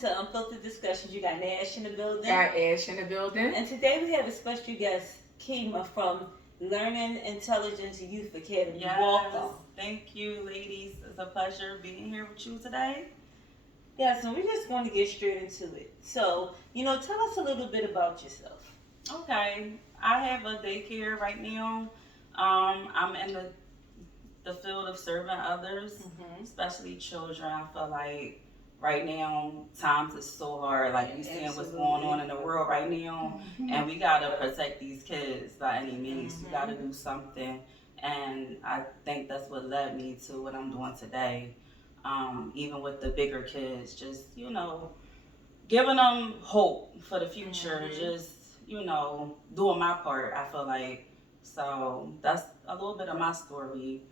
To Unfiltered Discussions. You got Nash in the building. Got Ash in the building. And today we have a special guest, Kima from Learning Intelligence Youth Academy. Yes. Welcome. Thank you, ladies. It's a pleasure being here with you today. Yes, and we're just going to get straight into it. So, tell us a little bit about yourself. Okay. I have a daycare right now. I'm in the field of serving others, especially children. I feel like right now, times is so hard. Like, you seeing what's going on in the world right now, and we gotta protect these kids by any means. We gotta do something, and I think that's what led me to what I'm doing today. Even with the bigger kids, just giving them hope for the future. Just doing my part. I feel like so that's a little bit of my story.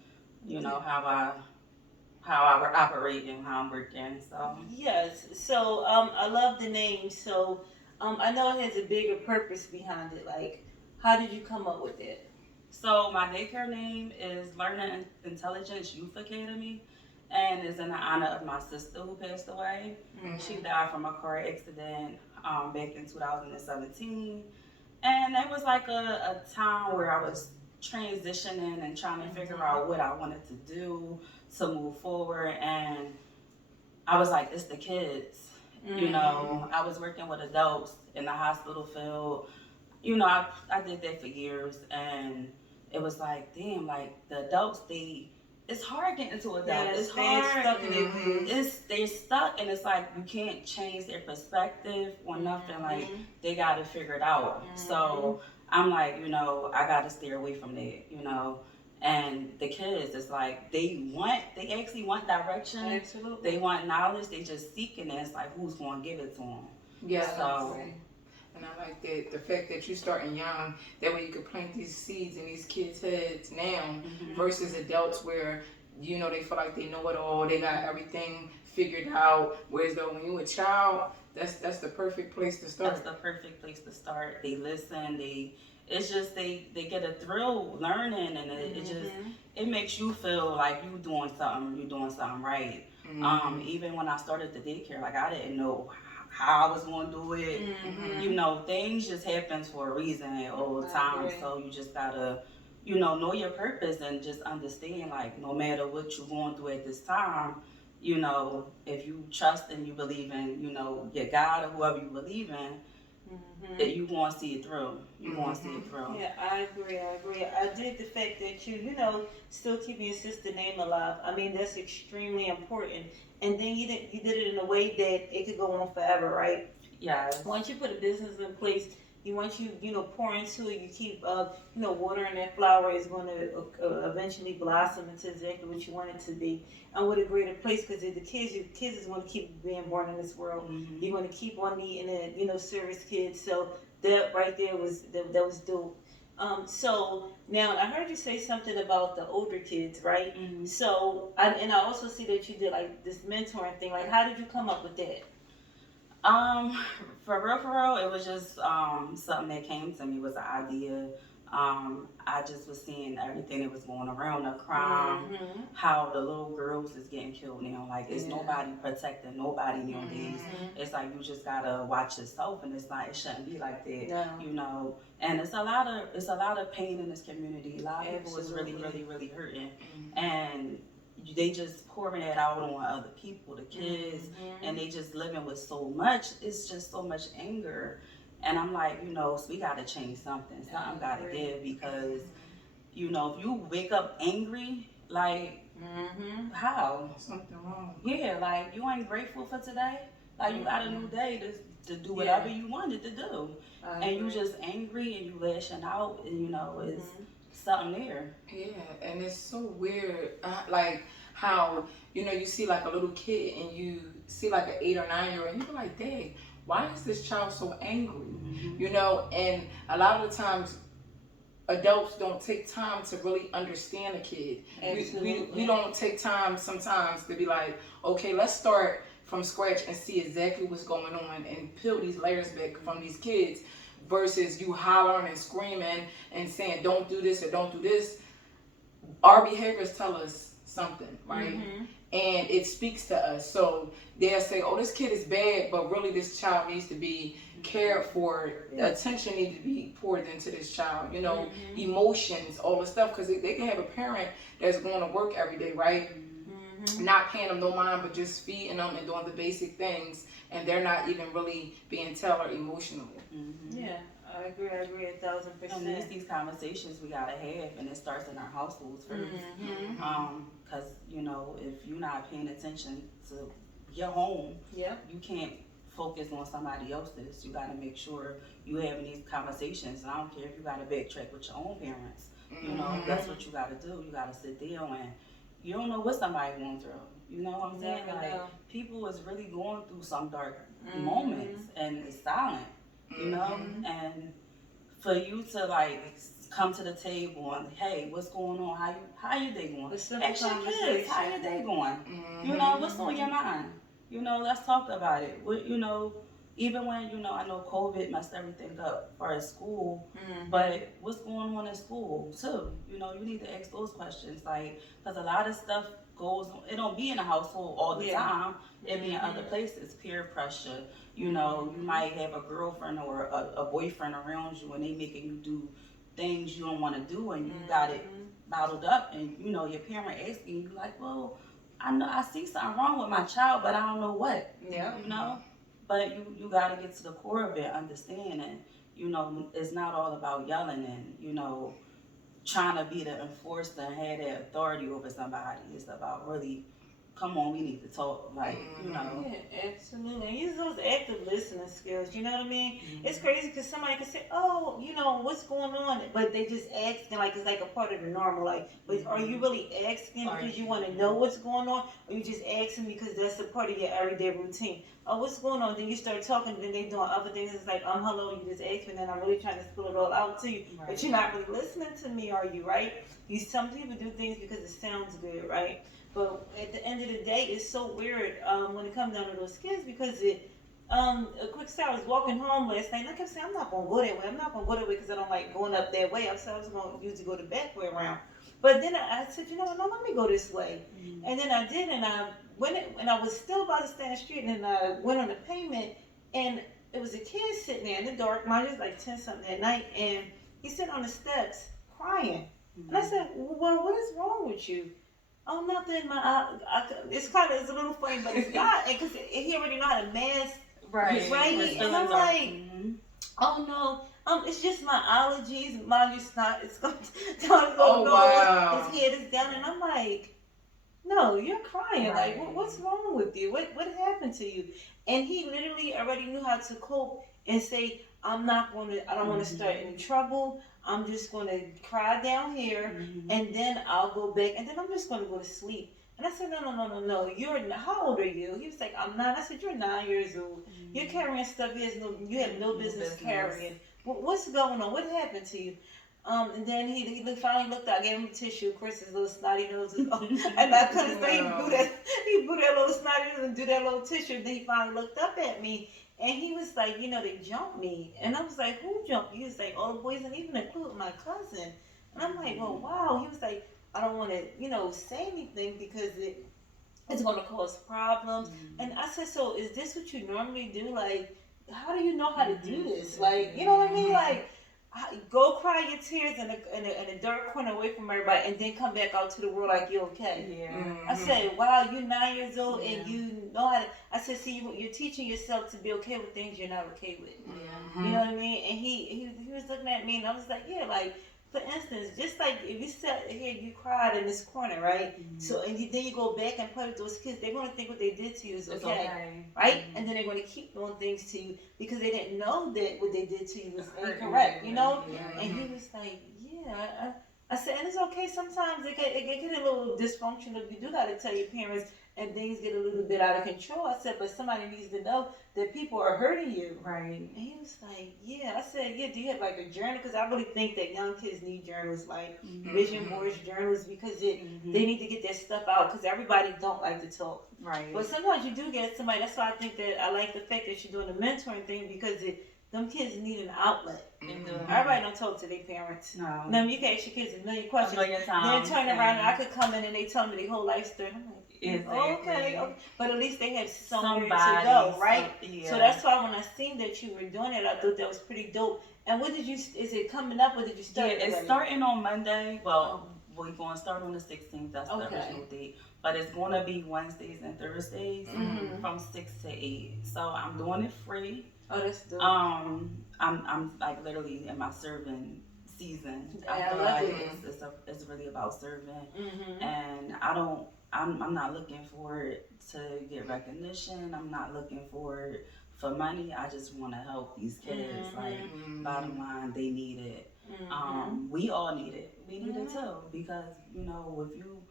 How I operate and how I'm working. So yes, so I love the name. So I know it has a bigger purpose behind it. Like, how did you come up with it? So my daycare name is Learning Intelligence Youth Academy, and is in the honor of my sister who passed away. She died from a car accident back in 2017, and it was like a time where I was transitioning and trying to figure out what I wanted to do to move forward, and I was like, it's the kids. I was working with adults in the hospital field. I did that for years, and it was like, damn, like the adults, it's hard getting to adults. Yeah, it's hard. Stuck in their They're stuck, and it's like you can't change their perspective or nothing. Like they got to figure it out. So I'm like, I got to steer away from that. And the kids, it's like they actually want direction. Absolutely. They want knowledge. They just seeking it. It's like who's going to give it to them. Yeah. So. And I like that the fact that you starting young, that way you could plant these seeds in these kids' heads now versus adults where they feel like they know it all, they got everything figured out. Whereas though when you a child, that's the perfect place to start. That's the perfect place to start. They listen. They get a thrill learning, and it makes you feel like you're doing something right. Even when I started the daycare, like I didn't know how I was going to do it. Things just happen for a reason at all times. So you just gotta, know your purpose and just understand, like, no matter what you're going through at this time, if you trust and you believe in, your God or whoever you believe in, that you want to see it through. You want to see it through. Yeah, I agree. I did the fact that you still keeping your sister's name alive. I mean, that's extremely important. And then you did it in a way that it could go on forever, right? Yeah. Once you put a business in place, once you pour into it, you keep watering that flower, is going to eventually blossom into exactly what you want it to be, and with a greater place, because the kids is going to keep being born in this world. You're going to keep on needing it, service kids. So that right there was dope. So now I heard you say something about the older kids, right? So I also see that you did like this mentoring thing. Like, how did you come up with that? For real, it was just something that came to me, was an idea. I just was seeing everything that was going around, the crime, how the little girls is getting killed now. Like, it's nobody protecting nobody nowadays. It's like you just gotta watch yourself, and it's like it shouldn't be like that, And it's a lot of pain in this community. A lot of people is really, really, really hurting, and they just pouring it out on other people, the kids, and they just living with so much. It's just so much anger. And I'm like, so we got to change something. Something got to give, because, if you wake up angry, like, how? Something wrong. Yeah, like, you ain't grateful for today. Like, you got a new day to do whatever you wanted to do. And you just angry and you lashing out, and, it's something there. Yeah, and it's so weird, like how, you see like a little kid and you see like an 8 or 9-year-old, and you be like, dang, why is this child so angry? And a lot of the times adults don't take time to really understand a kid. We don't take time sometimes to be like, okay, let's start from scratch and see exactly what's going on and peel these layers back from these kids, versus you hollering and screaming and saying don't do this or don't do this. Our behaviors tell us something, right? and it speaks to us. So they'll say, oh, this kid is bad, but really this child needs to be cared for. Attention needs to be poured into this child, you know, emotions, all the stuff, because they can have a parent that's going to work every day, right? Not paying them no mind, but just feeding them and doing the basic things, and they're not even really being tailored emotionally. Yeah, I agree 1,000%. And these conversations we gotta have, and it starts in our households first. Because you know, if you're not paying attention to your home, you can't focus on somebody else's. You gotta make sure you having these conversations. And I don't care if you gotta backtrack with your own parents. You know, that's what you gotta do. You gotta sit down, and you don't know what somebody going through. You know what I'm saying? Like, people is really going through some dark moments, and it's silent. You know, and for you to like come to the table and, hey, what's going on? How your day going? Ask your kids, how your day going? You know, what's on your mind? You know, let's talk about it. You know, even when, you know, I know COVID messed everything up for our school, but what's going on in school too? You know, you need to ask those questions, like, because a lot of stuff goes, it don't be in the household all the time. It be in other places, peer pressure. You know, you might have a girlfriend or a boyfriend around you, and they making you do things you don't want to do, and you got it bottled up, and you know your parent asking you like, well, I know I see something wrong with my child, but I don't know what. You know, but you got to get to the core of it, understanding. You know, it's not all about yelling and, you know, trying to be the enforcer and have that authority over somebody. It's about really, come on, we need to talk, like, you know. Yeah, absolutely. And use those active listening skills, you know what I mean? It's crazy because somebody can say, oh, you know, what's going on? But they just asking like it's like a part of the normal. Like, but are you really asking because you want to know what's going on? Or you just asking because that's a part of your everyday routine? Oh, what's going on? Then you start talking, and then they doing other things. It's like, hello, you just asked me, and then I'm really trying to spill it all out to you. But you're not really listening to me, are you, right? Some people do things because it sounds good, right? But at the end of the day, it's so weird when it comes down to those kids, because a quick story, I was walking home last night, and I kept saying, I'm not going to go that way. I'm not going to go that way because I don't like going up that way. I said I was going to usually go the back way around. But then I said, you know what, no, let me go this way. And then I did, and I was still about to stand in the street, and I went on the pavement, and it was a kid sitting there in the dark. Mine was like 10-something at night, and he's sitting on the steps crying. And I said, well, what is wrong with you? Oh, nothing. It's a little funny, but it's not, because he already know how to mask, right? And I'm like, oh no, it's just my allergies. Mind you, it's going to go. His head is down, and I'm like, no, you're crying. Like, what's wrong with you? What happened to you? And he literally already knew how to cope and say, I don't want to start any trouble. I'm just going to cry down here, and then I'll go back, and then I'm just going to go to sleep. And I said, no. How old are you? He was like, I'm 9. I said, you're 9 years old. You're carrying stuff you have no business carrying. What's going on? What happened to you? And then he finally looked out, gave him a tissue. Of course, his little snotty nose was on. And I couldn't say he blew that little snotty nose and do that little tissue. Then he finally looked up at me. And he was like, you know, they jumped me. And I was like, who jumped you? He was like, all the boys, and even including my cousin. And I'm like, well, wow. He was like, I don't want to, you know, say anything because it's going to cause problems. And I said, so is this what you normally do? Like, how do you know how to do this? Like, you know what I mean? Like, go cry your tears in a dark corner away from everybody, and then come back out to the world like you're okay. I said, wow, you're 9 years old and you know how to. I said, see, you're teaching yourself to be okay with things you're not okay with. You know what I mean? And he was looking at me, and I was like, yeah, like, for instance, just like if you sat here, you cried in this corner, right? So then you go back and play with those kids, they're going to think what they did to you is okay, right? And then they're going to keep doing things to you because they didn't know that what they did to you was incorrect, you know? And he was like, yeah. I said, and it's okay. Sometimes it get a little dysfunctional. You do got to tell your parents, and things get a little bit out of control. I said, but somebody needs to know that people are hurting you. Right. And he was like, yeah. I said, yeah, do you have like a journal? Because I really think that young kids need journals, like vision boards, journals, because they need to get their stuff out, because everybody don't like to talk. Right. But sometimes you do get somebody. That's why I think that I like the fact that you're doing the mentoring thing, because them kids need an outlet. Everybody don't talk to their parents. No, you can ask your kids a million questions. Then turn around and I could come in and they tell me their whole life story. I'm like, Okay. But at least they have somewhere to Somebody, go, right? Yeah. So that's why when I seen that you were doing it, I thought that was pretty dope. And what did you? Is it coming up, or did you start? Yeah, it's already? starting on Monday. Well, we're going to start on the 16th. That's the Okay. original date. But it's going to be Wednesdays and Thursdays from 6 to 8. So I'm doing it free. Oh, that's dope. I'm like literally in my serving season. Yeah, I feel I love like it's really about serving, and I'm not looking for it to get recognition. I'm not looking for it for money. I just want to help these kids. Like bottom line, they need it. We all need it. We need it too, because if you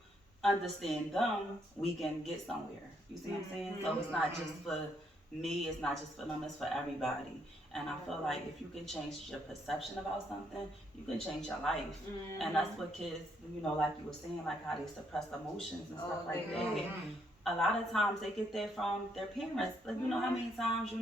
understand them, we can get somewhere. You see what I'm saying? So it's not just for me, it's not just for them, it's for everybody. And I feel like if you can change your perception about something, you can change your life. And that's what kids, like you were saying, like how they suppress emotions and stuff like that. A lot of times they get that from their parents. Like, how many times,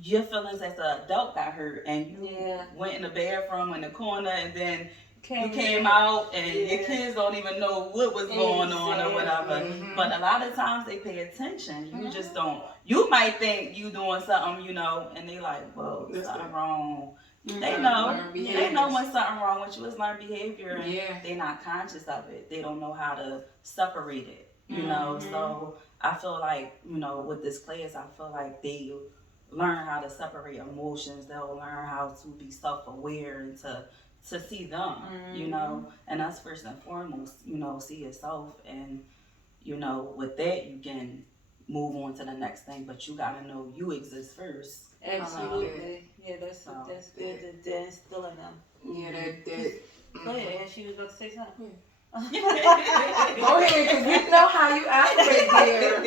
your feelings as an adult got hurt and you went in the bathroom in the corner, and then you came out and your kids don't even know what was going on or whatever. But a lot of times they pay attention. You just don't. You might think you doing something, and they like, whoa, something wrong. They know. They know when something wrong with you. It's learned behavior, and they're not conscious of it. They don't know how to separate it, So I feel like, with this class, I feel like they learn how to separate emotions. They'll learn how to be self-aware and to see them, and that's first and foremost, see yourself, and with that you can move on to the next thing, but you gotta know you exist first. Absolutely. Yeah, that's good to instill in them. Yeah, that. Go ahead, she was about to say something. Go ahead, because we know how you operate there.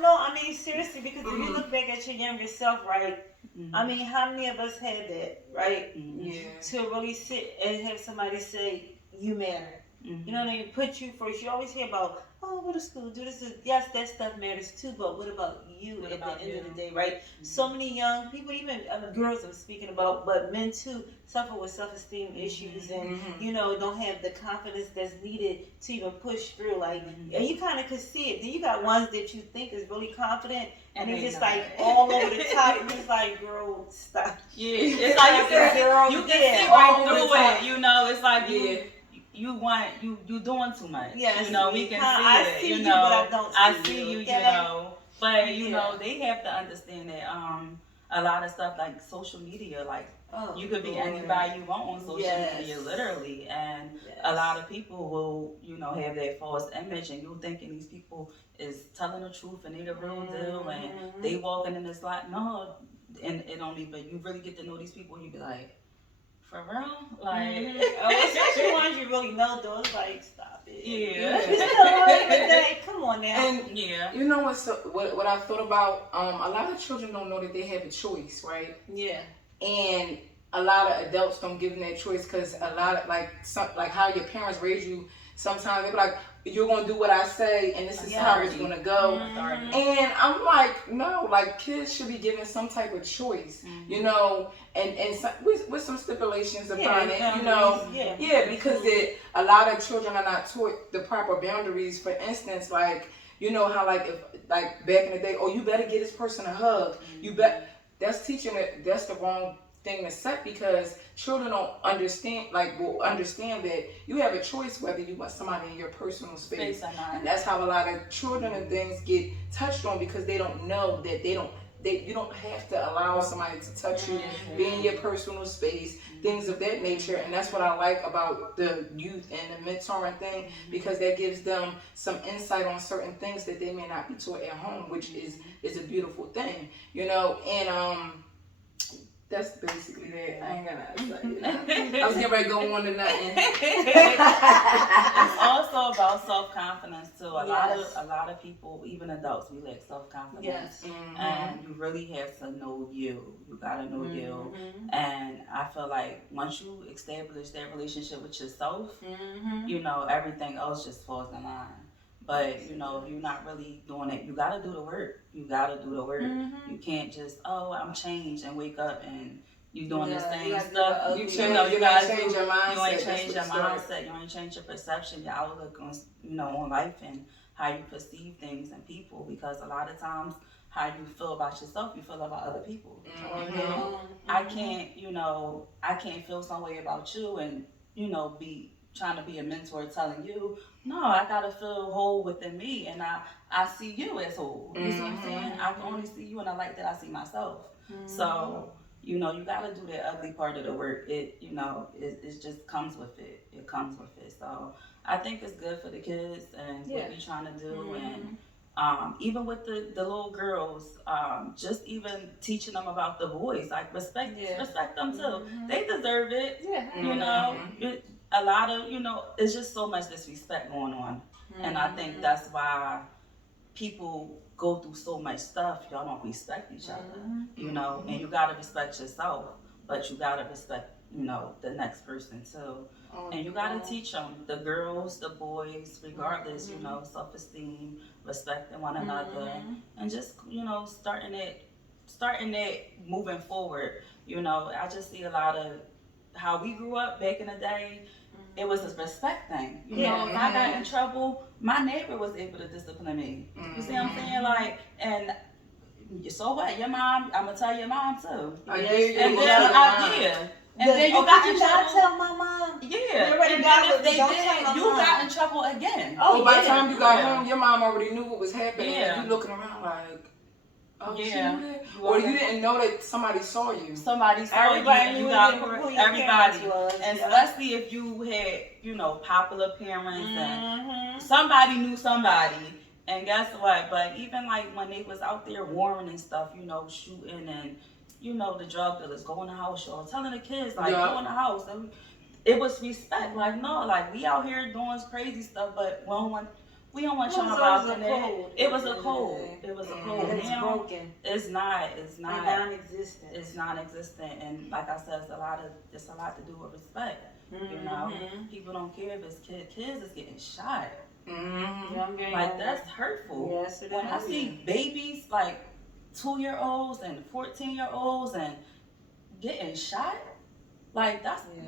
No. I mean, seriously, because if you look back at your younger self, right? I mean, how many of us had that, right? Yeah. To really sit and have somebody say, you matter. You know what I mean? Put you first. You always hear about, go to school, do this. Yes, that stuff matters too, but what about you at the end of the day, right? So many young people, even girls I'm speaking about, but men too, suffer with self-esteem issues and, don't have the confidence that's needed to even push through. Like, and you kind of could see it. Then you got ones that you think is really confident, and they're just like all over the top, and it's like, girl, stop. Yeah, it's like you can see right through it, it's like you doing too much. Yes, we can I see it. See you, but I don't see I see you, But they have to understand that a lot of stuff like social media, like you could be anybody you want on social media, literally, and a lot of people will, have that false image, and you're thinking these people is telling the truth and they the real deal, and they walking in this light. No, and it only, but you really get to know these people, and you be like, for real? Like, especially ones you really know, though. It's like, stop it. Yeah. Come on now. And you know what I thought about? A lot of children don't know that they have a choice, right? Yeah. And a lot of adults don't give them that choice, because a lot of like how your parents raise you. Sometimes they be like, you're gonna do what I say, and this is how it's gonna go. And I'm like, no, like kids should be given some type of choice, and so, with some stipulations upon it, because a lot of children are not taught the proper boundaries. For instance, like how like if like back in the day, you better get this person a hug. That's teaching it. That's the wrong thing to set, because children don't understand, will understand that you have a choice whether you want somebody in your personal space, and that's how a lot of children and things get touched on, because they don't know that you don't have to allow somebody to touch you, be in your personal space, things of that nature. And that's what I like about the youth and the mentoring thing, because that gives them some insight on certain things that they may not be taught at home, which is a beautiful thing, and that's basically that. I ain't gonna say. I was getting ready to go on to nothing. It's also about self-confidence too. A lot of people, even adults, we lack self-confidence. Yes. And you really have to know you. You gotta know you. And I feel like once you establish that relationship with yourself, everything else just falls in line. But, if you're not really doing it, you got to do the work. You You can't just, I'm changed, and wake up and you doing the same stuff. You gotta change your mindset. You ain't change your mindset. You ain't change your perception, your outlook on, on life. And how you perceive things and people, because a lot of times how you feel about yourself, you feel about other people. You know, I can't feel some way about you and, be trying to be a mentor telling you, no, I gotta feel whole within me, and I see you as whole. You see what I'm saying? I can only see you in the light that I see myself. So, you gotta do that ugly part of the work. It just comes with it. It comes with it. So I think it's good for the kids and what we trying to do, and even with the little girls, just even teaching them about the boys, like respect them too. They deserve it. A lot of, it's just so much disrespect going on. And I think that's why people go through so much stuff. Y'all don't respect each other, and you gotta respect yourself, but you gotta respect, the next person too. And you gotta teach them, the girls, the boys, regardless, self-esteem, respecting one another, and just, starting it moving forward. I just see a lot of how we grew up back in the day. It was a respect thing. If I got in trouble, my neighbor was able to discipline me. You see what I'm saying? Like, and so what? Your mom, I'm gonna tell your mom too. And then you got in trouble. Tell my mom. Yeah. And then if they did, you got in trouble again. By the time you got home, your mom already knew what was happening. Yeah. You looking around like, oh, yeah. Or you didn't know that somebody saw you. Somebody saw everybody you. You got everybody. And especially if you had, popular parents and somebody knew somebody. And guess what? But even like when they was out there warring and stuff, shooting and, the drug dealers, go in the house, y'all, telling the kids, like, go in the house. And it was respect. Like, no, like, we out here doing crazy stuff, but we don't want y'all about it. It was a code. It was a code. And it's broken. It's not. Non-existent. It's non-existent. And like I said, it's a lot to do with respect. People don't care if it's kids is getting shot. Like, that's hurtful. Yes, it is. When I see babies, like 2-year-olds and 14-year-olds and getting shot, like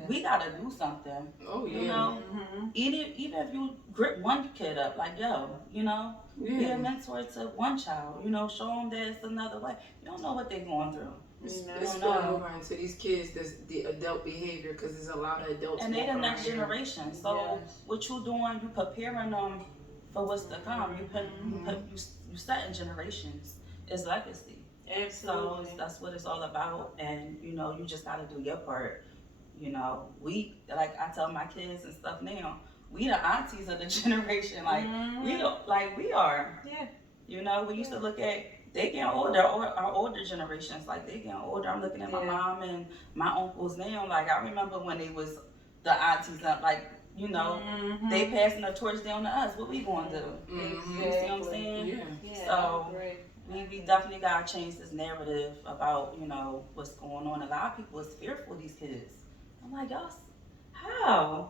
we gotta do something. Oh yeah. Even if you grip one kid up, like be a mentor to one child. Show them that it's another way. You don't know what they're going through. It's spilling over into these kids, the adult behavior, because there's a lot of adults. And they're the next generation. So what you doing? You preparing them for what's to come. You setting generations. It's legacy. Absolutely. So that's what it's all about. And you just gotta do your part. We, like I tell my kids and stuff now, we the aunties of the generation. Like we are. Yeah. We used to look at, they getting older, our older generations, like they getting older. I'm looking at my mom and my uncles now. Like I remember when they was the aunties, like they passing the torch down to us. What we gonna do? You see what I'm saying? Yeah. So we definitely gotta change this narrative about what's going on. A lot of people is fearful of these kids. I'm like, y'all, how?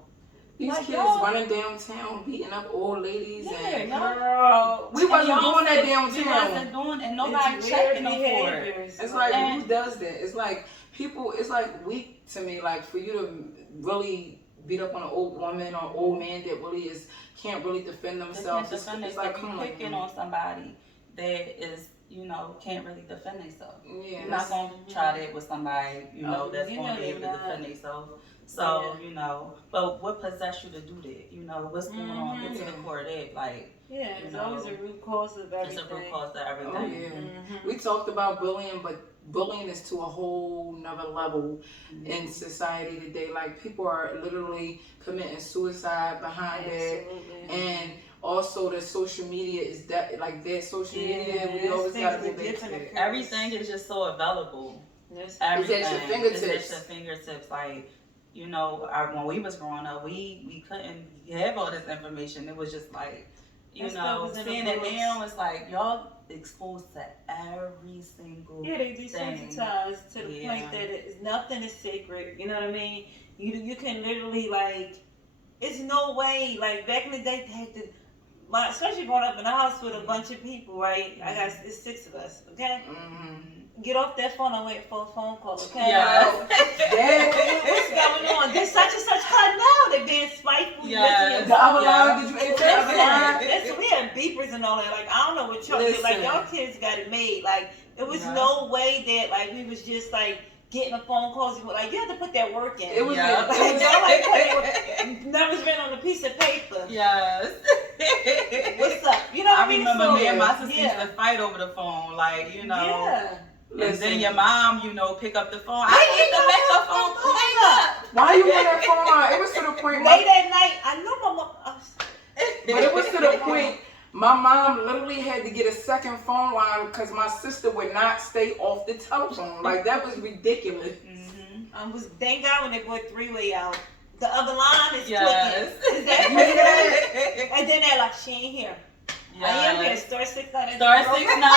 These like, kids running downtown, beating up old ladies. And girl, we wasn't doing that downtown. We wasn't doing, and nobody checking them for it. It's like, who does that? It's like people. It's like weak to me. Like for you to really beat up on an old woman or old man that really can't really defend themselves. It's like you picking on somebody that is, can't really defend themselves. Yeah, you're not gonna try that with somebody, that's gonna be able to defend themselves. So, but what possessed you to do that? What's going on? Get to the core of that, like. Yeah, it's always a root cause of everything. It's a root cause of everything. Oh, yeah. We talked about bullying, but bullying is to a whole nother level in society today. Like people are literally committing suicide behind it, and also the social media is that social media. We always gotta go back to it. Everything is just so available. Everything. It's at your fingertips. It's at your fingertips. Like when we was growing up, we couldn't have all this information. It was just like. Seeing it now, it's like y'all exposed to every single they desensitized to the point that nothing is sacred. You know what I mean? You can literally it's no way. Like back in the day, they had to. Especially growing up in a house with a bunch of people, right? It's 6 of us. Okay. get off that phone and wait for a phone call, okay? Yes. What's going on? This such and such cut now. They're being spiteful. Yes. The other line, did you answer the other line? Listen, we had beepers and all that. Like, I don't know what y'all did. Like, y'all kids got it made. Like, it was no way that, like, we was just, like, getting a phone calls. Like, you had to put that work in. It was like, y'all like putting numbers written on a piece of paper. Yes. What's up? You know what I mean? remember So, me and my sister used to fight over the phone. Like, you know. Yeah. And then your mom, you know, pick up the phone. I need to make the phone hang up. Why you on that phone line? It was to the point. Late at night, I know my mom. But it was to the point. My mom literally had to get a second phone line because my sister would not stay off the telephone. Like, that was ridiculous. Thank God when they brought three-way out. The other line is Yes. clicking. Is that clicking? And then they're like, she ain't here. Yes. I am here. Star 69. Star 69.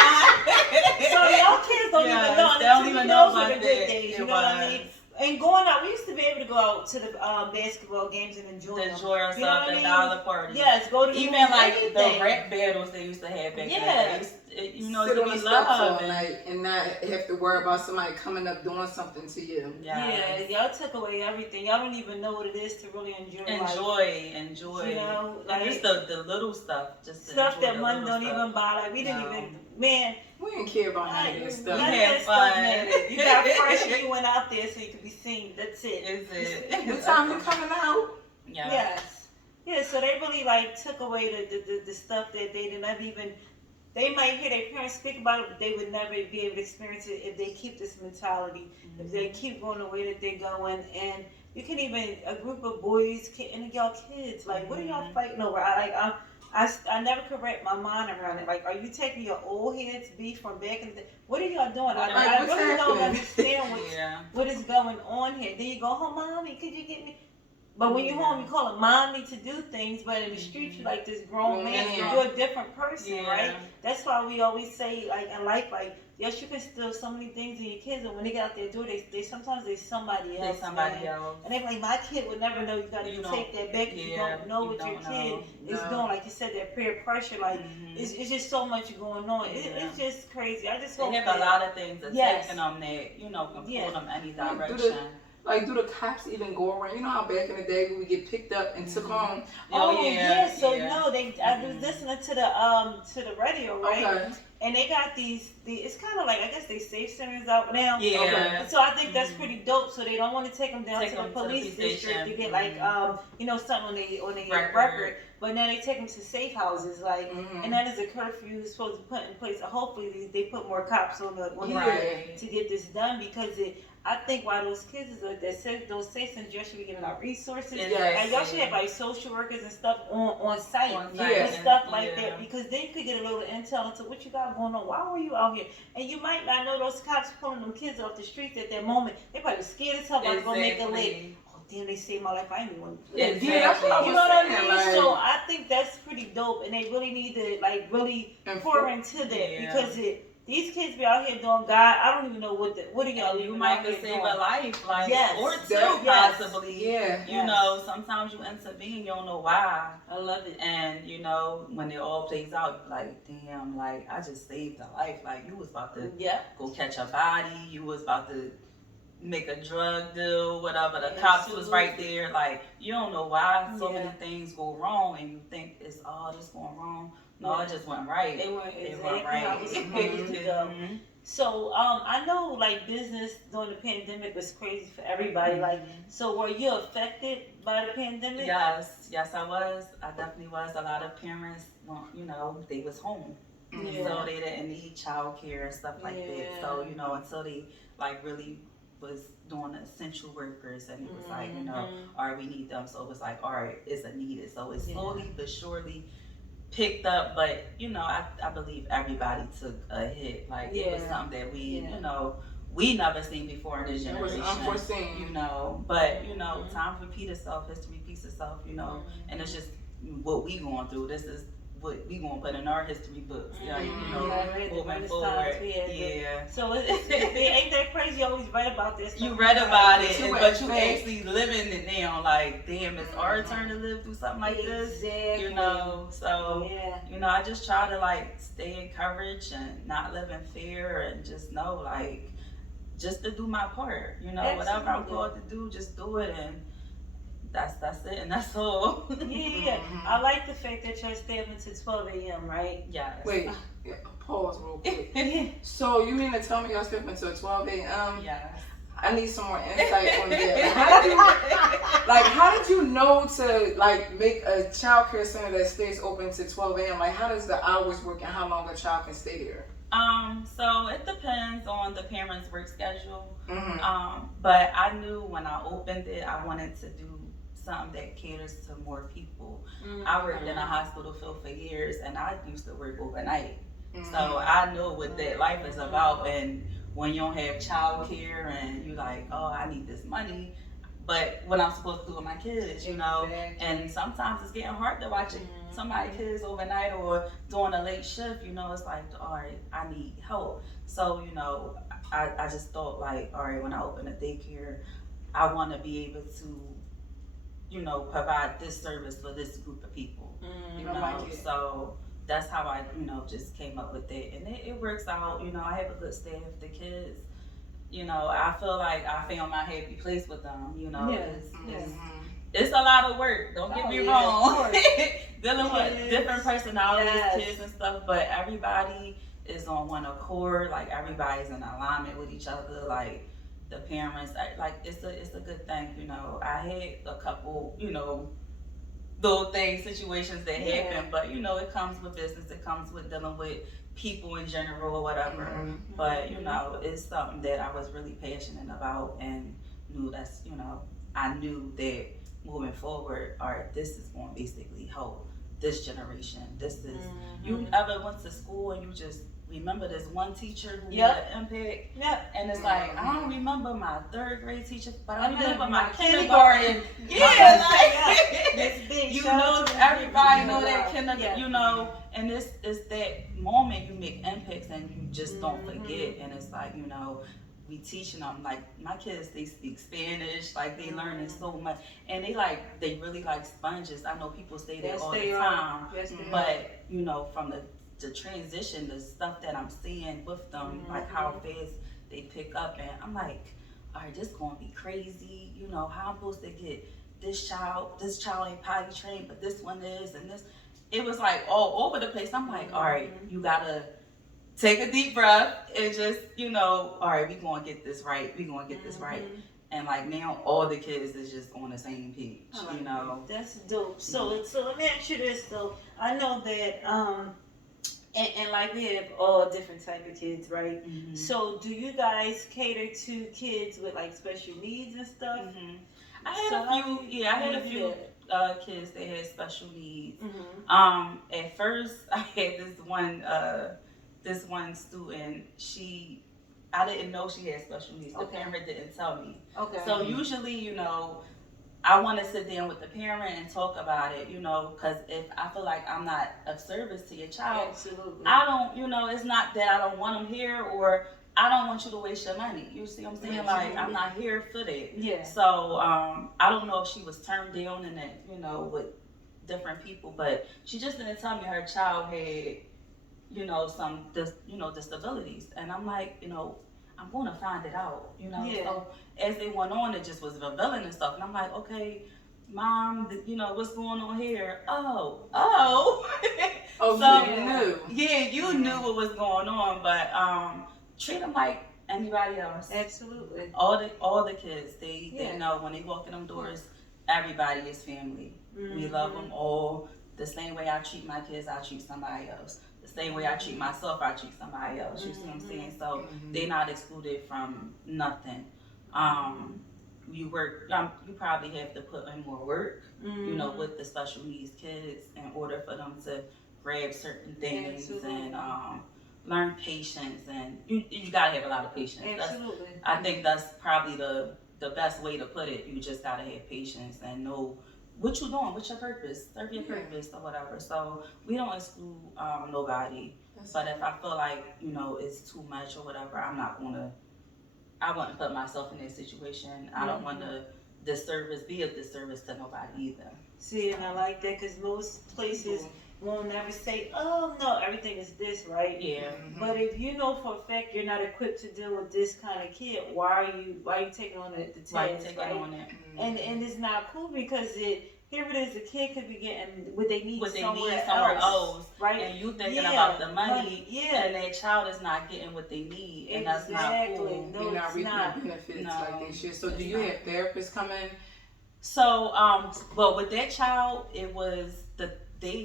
So y'all kids don't even know. They don't even know about the that. good days. You know what I mean? And going out, we used to be able to go out to the basketball games and enjoy them. Enjoy ourselves, You know what I the mean? dollar party. Yes, go to the Even movies, like anything. the rap battles they used to have back Yeah. in the day. You know, Sit to on be the steps all loved. night and not have to worry about somebody coming up doing something to you. Yeah, y'all took away everything. Y'all don't even know what it is to really enjoy life. Enjoy. You know, and like just the little stuff. Just to stuff enjoy that the money little don't stuff. even buy. Like, we didn't even, man. We didn't care about none of that stuff. None of had that stuff fun. mattered. You got fresh and you went out there so you could be seen. That's it. Is it? What time you coming out? Yeah. Yes. Yeah, so they really like took away the stuff that they didn't even, they might hear their parents speak about it, but they would never be able to experience it if they keep this mentality, if they keep going the way that they're going. And you can even, a group of boys and y'all kids, like, what are y'all fighting over? I never could wrap my mind around it. Like, are you taking your old heads beef from back in the day? What are y'all doing? I really don't understand what is going on here. Then you go home, mommy, could you get me? But when you're home, you call it mommy to do things, but in the street, you like this grown man. You're a different person, right? That's why we always say, like, in life, like, yes, you can steal so many things in your kids, and when they get out there and do it, they sometimes they somebody else. And they're like, my kid would never know. You got to take that back. You don't know what your kid is doing. Like you said, that peer pressure, like, it's just so much going on. It's just crazy. I just hope they have a lot of things attacking them that, you know, can pull them any direction. Do the cops even go around? You know how back in the day when we get picked up and took home? Oh yeah. So no, I was listening to the radio, right? Okay. And they got these. It's kind of like, I guess they safe centers out now. Yeah. Okay. So I think that's pretty dope. So they don't want to take them down to the police district to get like something on their record. But now they take them to safe houses, like, and that is a curfew supposed to put in place. Hopefully they put more cops on the to get this done, because I think why those kids is like that, those safe centers, y'all should be giving out resources. And y'all should have like social workers and stuff on site and stuff like that, because then you could get a little intel into what you got going on. Why were you out here? And you might not know those cops pulling them kids off the streets at that moment. They probably scared as hell about to go make a lick. Oh damn, they saved my life. I ain't even want to. Exactly. You know what I mean? So I think that's pretty dope, and they really need to like really pour into that, because these kids be out here doing God. I don't even know what are y'all. You might could save a life, like, or two possibly. You know, sometimes you intervene, you don't know why. I love it. And you know, when it all plays out, you're like, damn, like I just saved a life. Like you was about to go catch a body. You was about to make a drug deal, whatever. The cops was right there. Like, you don't know why so many things go wrong, and you think it's all just going wrong. No, it just went right. They went right. How it was supposed to go. So I know like business during the pandemic was crazy for everybody. Like, so were you affected by the pandemic? Yes, I was. I definitely was. A lot of parents, you know, they was home. So they didn't need childcare and stuff like that. So, you know, until they like really was doing the essential workers, and it was like, you know, all right, we need them. So it was like, all right, it's a needed. So it slowly but surely picked up, but you know, I believe everybody took a hit. Like it was something that we, you know, we never seen before in this generation. It was unforeseen. You know, but you know, time repeats itself, history repeats itself, you know, and it's just what we going through. This is what we gonna put in our history books. Like, you know, Right, moving the forward. times we had. Yeah. So ain't that crazy? You always read about this. You read about it, Like, but you actually living it now. Like, damn, it's our turn to live through something like this. Exactly. You know, so Yeah. you know, I just try to like stay encouraged and not live in fear, and just know like just to do my part. You know, whatever I'm called to do, just do it, and that's it, and that's all. Yeah. I like the fact that y'all stay up until 12 a.m. Right? Yes. Wait, pause real quick. So you mean to tell me y'all sleep until 12 a.m.? Yes. I need some more insight on that. How did you know to like make a childcare center that stays open to 12 a.m.? Like, how does the hours work and how long a child can stay there? So it depends on the parents' work schedule. But I knew when I opened it, I wanted to do something that caters to more people. I worked in a hospital field for years, and I used to work overnight. So I know what that life is about, and when you don't have childcare and you like, oh, I need this money, but what I'm supposed to do with my kids, you know, and sometimes it's getting hard to watch somebody's kids overnight or doing a late shift, you know, it's like, all right, I need help. So, you know, I just thought like, all right, when I open a daycare, I want to be able to, you know, provide this service for this group of people, you know, so that's how I, you know, just came up with it, and it works out. You know, I have a good staff. The kids, you know, I feel like I found my happy place with them. You know, it's a lot of work. Don't get me wrong. Dealing with different personalities, kids and stuff, but everybody is on one accord. Like everybody's in alignment with each other. Like the parents, like it's a good thing. You know, I had a couple, you know, little things, situations that happen, but you know, it comes with business, it comes with dealing with people in general or whatever. But you know, it's something that I was really passionate about, and knew that's, you know, I knew that moving forward, all right, this is going to basically help this generation. This is, you ever went to school and you just remember this one teacher who made an impact? And it's like, I don't remember my third grade teacher, but I remember my kindergarten. You know, everybody know that kindergarten, you know, and it's that moment you make impacts and you just don't forget. And it's like, you know, we teaching them, like my kids, they speak Spanish, like they learning so much, and they really like sponges. I know people say that all the time, but you know, from the transition, the stuff that I'm seeing with them, like how fast they pick up, and I'm like, all right, this gonna be crazy. You know, how I'm supposed to get this child ain't potty trained, but this one is, and this. It was like all over the place. I'm like, all right, you gotta take a deep breath and just, you know, all right, we gonna get this right. We gonna get this right. And like now, all the kids is just on the same page. You know, that's dope. So let me ask you this. So I know that and like we have all different type of kids, right? So do you guys cater to kids with like special needs and stuff? I had a few kids that had special needs. At first, I had this one student. I didn't know she had special needs. The parent didn't tell me. So usually, you know, I want to sit down with the parent and talk about it, you know, because if I feel like I'm not of service to your child, I don't, you know, it's not that I don't want them here, or I don't want you to waste your money. You see what I'm saying? Like, I'm not here for that. So I don't know if she was turned down in that, you know, with different people, but she just didn't tell me her child had, you know, some disabilities. And I'm like, you know, I'm going to find it out, you know. So as they went on, it just was revealing and stuff. And I'm like, okay, Mom, you know, what's going on here? Oh. So you knew. Yeah, you knew what was going on, but treat them like anybody else. Absolutely. All the kids, they know when they walk in them doors, everybody is family. We love them all. The same way I treat my kids, I treat somebody else. The same way I treat myself, I treat somebody else. You see what I'm saying? So they're not excluded from nothing. You work. You probably have to put in more work, you know, with the special needs kids in order for them to grab certain things and learn patience. And you gotta have a lot of patience. I think that's probably the best way to put it. You just gotta have patience and know what you doing? What's your purpose? Serve your purpose or whatever. So we don't exclude nobody. But if I feel like, you know, it's too much or whatever, I wouldn't put myself in that situation. I don't want to be a disservice to nobody either. See, and I like that because most places won't never say, oh no, everything is this, right? Yeah. But if you know for a fact you're not equipped to deal with this kind of kid, why are you taking on the task? Why you taking on it? And it's not cool because here it is, the kid could be getting what they need somewhere else, right? And you thinking about the money, and that child is not getting what they need, and that's not cool. No, you're not reaping the benefits like they should. So do you have therapists come in? So, but with that child, it was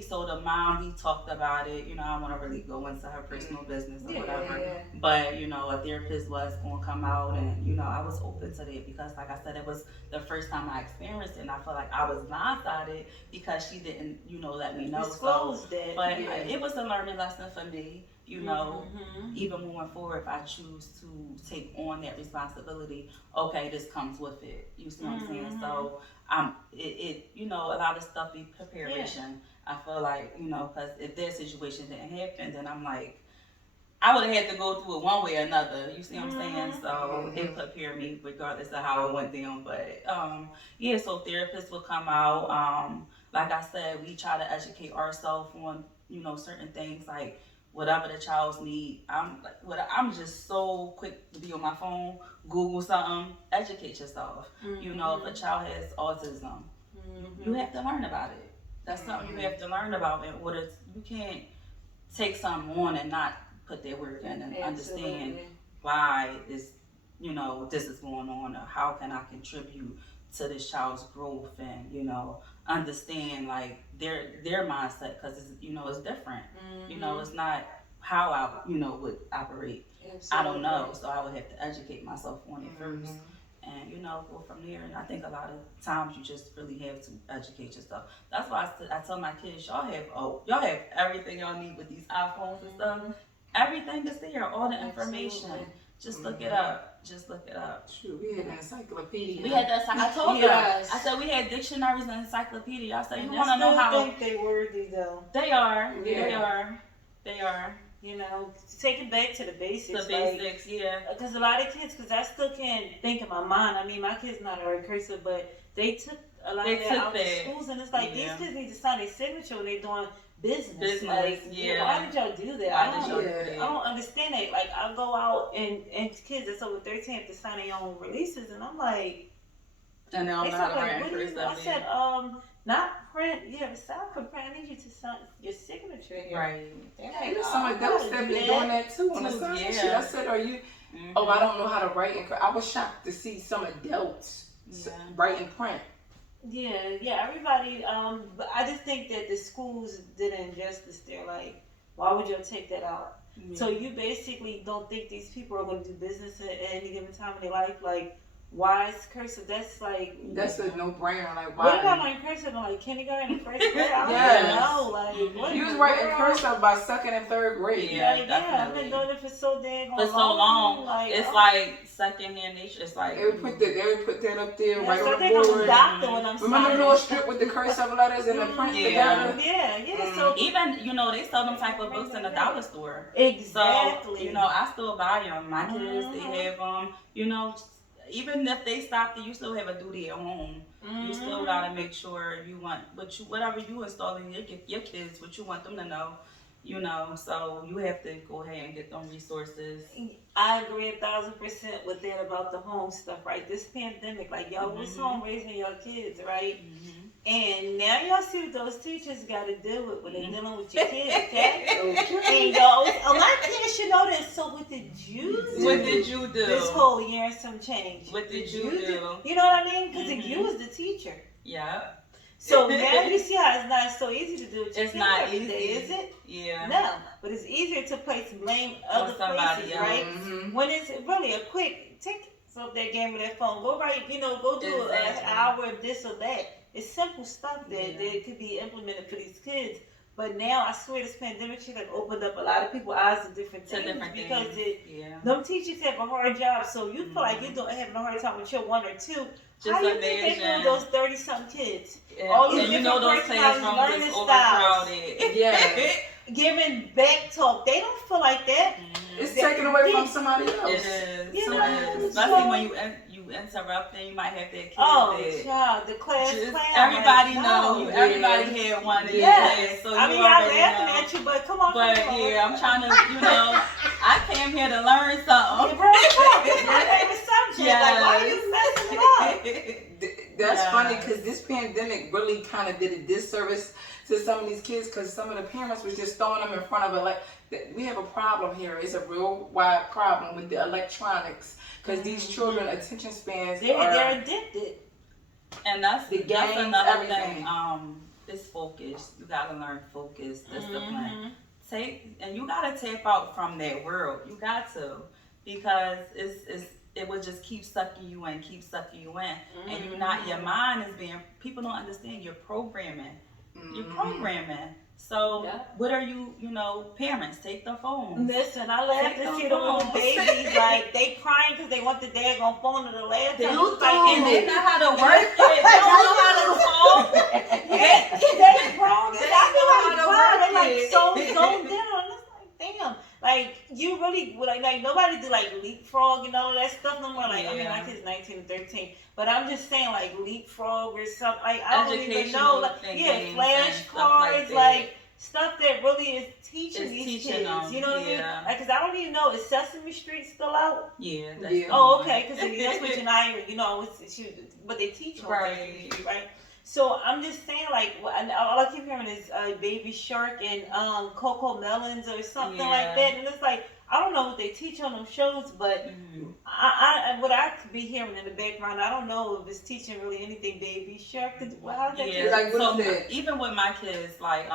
so the mom, we talked about it, you know, I don't want to really go into her personal business or whatever, but, you know, a therapist was going to come out, and, you know, I was open to that because, like I said, it was the first time I experienced it, and I felt like I was blindsided because she didn't, you know, let me know. Disclose that. But it was a learning lesson for me, you know, even moving forward, if I choose to take on that responsibility, okay, this comes with it, you see what I'm saying? So, you know, a lot of stuff be preparation. I feel like, you know, because if that situation didn't happen, then I'm like, I would have had to go through it one way or another. You see what I'm saying? So it prepared me regardless of how it went down. But so therapists will come out. Like I said, we try to educate ourselves on, you know, certain things like whatever the child's need. I'm just so quick to be on my phone, Google something, educate yourself. You know, if a child has autism, you have to learn about it. That's something you have to learn about in order. You can't take something on and not put that work in and understand why this is going on, or how can I contribute to this child's growth, and, you know, understand like their mindset, because it's different. You know, it's not how I would operate. Absolutely. I don't know, so I would have to educate myself on it first. And, you know, go from there. And I think a lot of times you just really have to educate yourself. That's why I tell my kids, y'all have everything y'all need with these iPhones and stuff. Everything is there, all the information. Absolutely. Just look it up. True, we had an encyclopedia. I told them. I said we had dictionaries and encyclopedias. I said, you want to know how. I think they worthy though. They are. Yeah. They are. You know, take it back to the basics. Because a lot of kids, because I still can't think in my mind. I mean, my kid's not already cursive, but they took a lot of that out of schools, and it's like these kids need to sign their signature when they're doing business. Like, why did y'all do that? I don't understand it. Like, I go out and kids that's over 13 have to sign their own releases, and I'm like, and now I'm not like, I said, not print. Yeah, aside from print, I need you to sign your signature here. Right. There's some adults that be doing that too on the sign sheet. I said, are you? Oh, I don't know how to write. I was shocked to see some adults write in print. Yeah. Everybody. But I just think that the schools did an injustice there. Like, why would you take that out? So you basically don't think these people are going to do business at any given time in their life, like. Why is cursive? That's a no-brainer. Like, why? What about my cursive in like kindergarten and first grade? I don't know. Like, what you was writing cursive by second and third grade. I've been doing it for so long. Like, it's like second-hand nature. It's like they would put that up there right on the board. I think I'm a doctor when I'm remember the little strip with the cursive letters and the print together? So even they sell them type of books in the dollar store. Exactly. So I still buy them. My kids, they have them. Even if they stop, you still have a duty at home. You still gotta make sure you want whatever you install in your kids, what you want them to know. So you have to go ahead and get them resources. I agree 1,000% with that about the home stuff, right? This pandemic, like y'all was home raising your kids, right? And now y'all see what those teachers got to deal with when they're dealing with your kids, okay? And y'all, a lot of kids should know this. So what did you do? What did you do? This whole year and some change. What did you do? You know what I mean? Because you was the teacher. Yeah. So now you see how it's not so easy to do it. It's not easy, is it? Yeah. No, but it's easier to place blame other places, right? When it's really a quick take up that game with that phone. Go go do an hour of this or that. It's simple stuff that could be implemented for these kids. But now I swear this pandemic shit like opened up a lot of people's eyes to different To things different because things. Yeah. them teachers have a hard job. So you feel like you're having a hard time with your 1 or 2. Just how you think they feel those 30-something kids? All these and you know different those classrooms learning is styles. overcrowded. Yeah. Giving back talk. They don't feel like that. It's taken away from somebody else. It is. You So know, it is. so- Especially when you interrupt, then you might have that kid Oh, that child, the class just clown. everybody like, know. no. You everybody had one in Yes. your class, so I you mean, I'm already laughing know. at you, but come on. But come on. yeah, I'm trying to, I came here to learn Yeah, something. bro, come on. This is my favorite subject. Like, why are you messing it up? That's Yes. funny because this pandemic really kind of did a disservice to some of these kids because some of the parents was just throwing them in front of it. Like, we have a problem here. It's a real wide problem with the electronics because these children attention spans They're addicted. And that's The games, another everything. thing. It's focus. You gotta learn focus, discipline. You gotta tap out from that world. You got to, because it will just keep sucking you in, and you're not. Your mind is being. People don't understand. You're programming. You're programming. So what are you? Parents, take the phone. Listen, I laugh to see the little babies like they crying because they want the daggone phone to the last time. And they know how to work it. They don't know how to phone. They grown. They I know know how to how work to like it. so zoned in on this. Like, damn. Like you really like nobody do like leapfrog and all of that stuff no more. Like I mean, my kid's 19 and 13, but I'm just saying like leapfrog or something. Like I don't even know. Like flashcards, like stuff that really is teaching these kids. Them. You know what I mean? Like, cause I don't even know, is Sesame Street still out? Yeah. Oh, okay. Cause that's what but they teach on right. Sesame Street, right? So I'm just saying, like, all I keep hearing is Baby Shark and Coco Melons or something like that, and it's like I don't know what they teach on those shows, but what I could be hearing in the background, I don't know if it's teaching really anything. Baby Shark, Even with my kids, like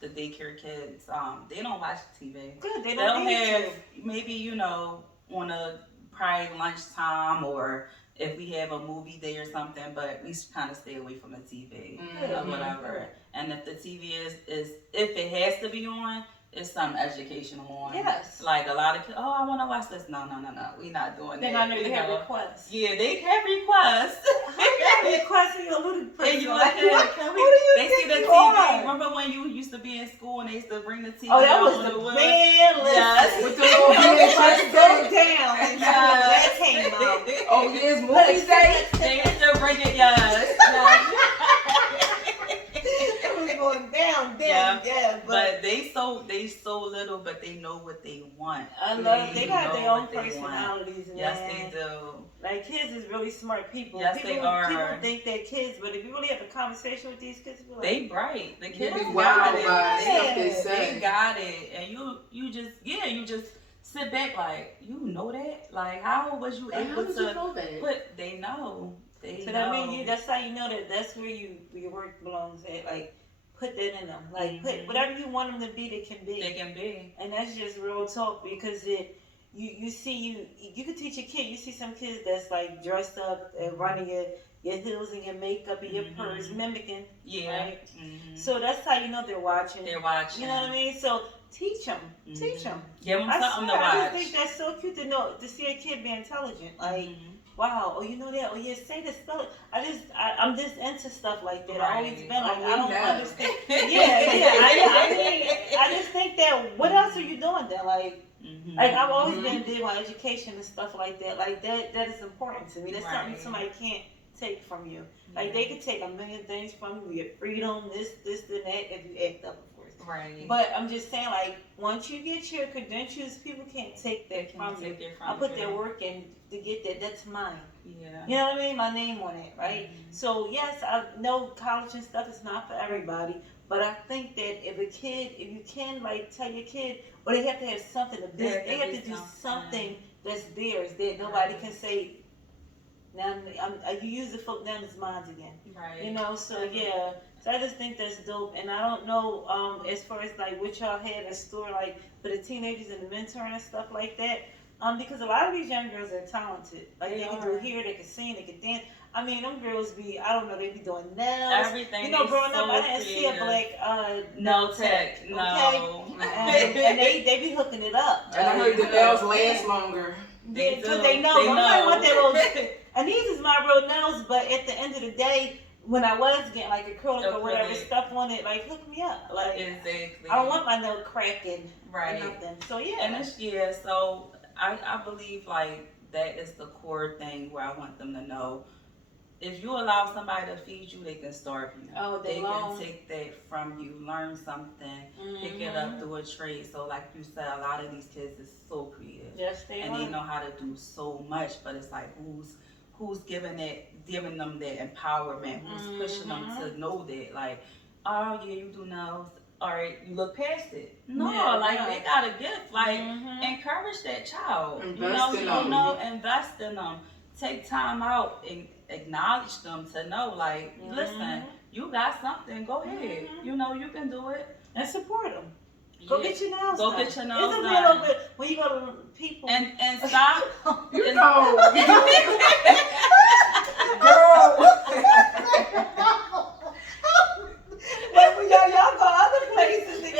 the daycare kids, they don't watch TV. Good, they They'll don't need have to. maybe on a probably lunchtime or if we have a movie day or something, but we kind of stay away from the TV or whatever. And if the TV is if it has to be on, it's some educational on. Yes. Like a lot of kids, I want to watch this. No. We're not doing Then that. I know you have requests. Yeah, they have requests. Requests in your little And you like, who do you they see think the you TV. are? Remember when you used to be in school and they used to bring the TV? Oh, that was on the wood? man. Yes. With the little VHS go down. And that came out. Oh, yes, movie day. They used to bring it, yes. It was going down, but they so little, but they know what they want. I love. They got their own personalities. Yes, man. they do. Like kids is really smart people. Yes, they are. People think they're kids, but if you really have a conversation with these kids, people They bright. The kids be got wild it. by stuff they say. They got it, and you just sit back like you know that. Like how was you And how able did to? you know that? But they know. They So know. that means that's how you know that that's where your work belongs at. Like put that in them. Like put whatever you want them to be, they can be. They can be. And that's just real talk because you see you could teach a kid. You see some kids that's like dressed up and running your heels and your makeup and your purse, mimicking. Yeah. Right? So that's how you know they're watching. They're watching. You know what I mean? So teach them. Teach them. Give them I something swear, to I watch. just think that's so cute to see a kid be intelligent. Like, wow, oh you know that? Oh yeah, say this, spell it. I'm just into stuff like that. I've always been like I don't understand. I just think that what else are you doing there? Like I've always been big on education and stuff like that. Like that is important to me. That's something somebody can't take from you. Like they could take a million things from you, your freedom, this, and that, if you act up, of course. Right. But I'm just saying, like, once you get your credentials, people can't take that from you. I put their work in to get that. That's mine. Yeah. You know what I mean? My name on it, right? So yes, I know college and stuff is not for everybody. But I think that if you can like tell your kid, or they have to have something of this, they have to do something that's theirs that nobody can say. Now you use the folk, now it's mine again. Right. You know, so yeah. So I just think that's dope. And I don't know, as far as like what y'all had in store, like for the teenagers and the mentoring and stuff like that. Because a lot of these young girls are talented. Like They they can are. do hair, they can sing, they can dance. I mean, them girls be, I don't know, they be doing nails. Everything. You know, is growing so up, I didn't see a creative. black No tech. okay? No. And they be hooking it up. And I heard the nails last longer. Yeah, because do. they know. They Nobody know. want that little. And these is my real nails, but at the end of the day, when I was getting like acrylic or whatever Acrylic. stuff on it, like hook me up. Like Exactly. I don't want my nail cracking Right. or nothing. So yeah. And it's, so I believe like that is the core thing where I want them to know. If you allow somebody to feed you, they can starve you. Oh, they long. can take that from you, learn something, pick it up through a trade. So like you said, a lot of these kids is so creative. Yes, they and are. they know how to do so much, but it's like who's giving them that empowerment, who's pushing them to know that, like, oh yeah, you do nails, all right, you look past it. No, Yeah, like yeah. they got a gift, like encourage that child. Invest in them. Invest in them. Take time out and acknowledge them to know, like, listen, you got something, go ahead. You know, you can do it. And support them. Go get your nails Go done. get your nails It's a done. little bit when you go to people And stop. You know. Girl. Like when y'all go other places and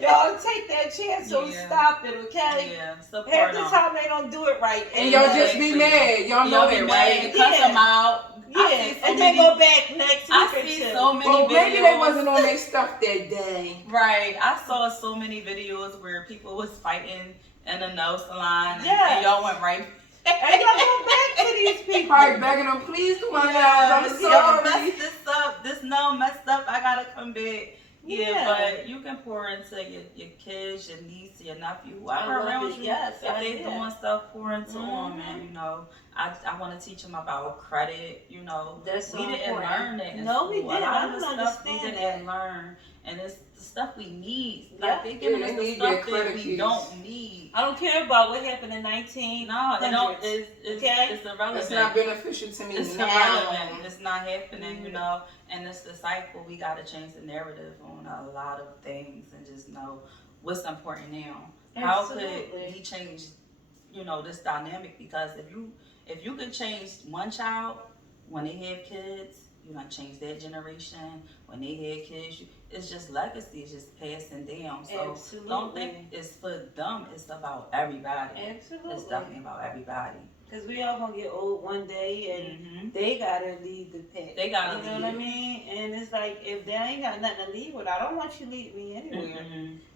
y'all take that chance, so stop it, okay? Yeah, support Half the them. time they don't do it right, And y'all just be mad. Y'all know that, right? Cuss them out. Yeah, and then go back next week I or see two. so many Well, videos. maybe they wasn't on their stuff that day. Right. I saw so many videos where people was fighting in a nail salon. Yes. And y'all went right. And y'all go back to these people. Probably begging them, please do my nails. I'm Y'all sorry. messed this up. This nail messed up. I gotta come back. Yeah, Yeah. but you can pour into your kids, your niece, your nephew, whoever I love around it. you. Yes, if I they did. doing stuff, pour into them. And you know, I want to teach them about credit. You know, That's so we didn't important. learn that. No, we school. didn't. A lot I of the don't stuff we understand didn't that. learn, and it's the stuff we need. Yeah. Like they giving Yeah, us they the need stuff that that credit we piece. don't need. I don't care about what happened in 19. No, it don't. It's Okay? irrelevant. It's not beneficial to me It's now. irrelevant. It's not happening, you know. And it's the cycle. We got to change the narrative on a lot of things and just know what's important now. How could Absolutely. we change, you know, this dynamic? Because if you could change one child when they have kids, you're gonna change that generation when they have kids. It's just legacy. It's just passing down. So Absolutely. don't think it's for them. It's about everybody. Absolutely. It's definitely about everybody. Because we all gonna get old one day, and they gotta lead the pack. They gotta You know lead. what I mean? And it's like, if they ain't got nothing to lead with, I don't want you to lead me anywhere.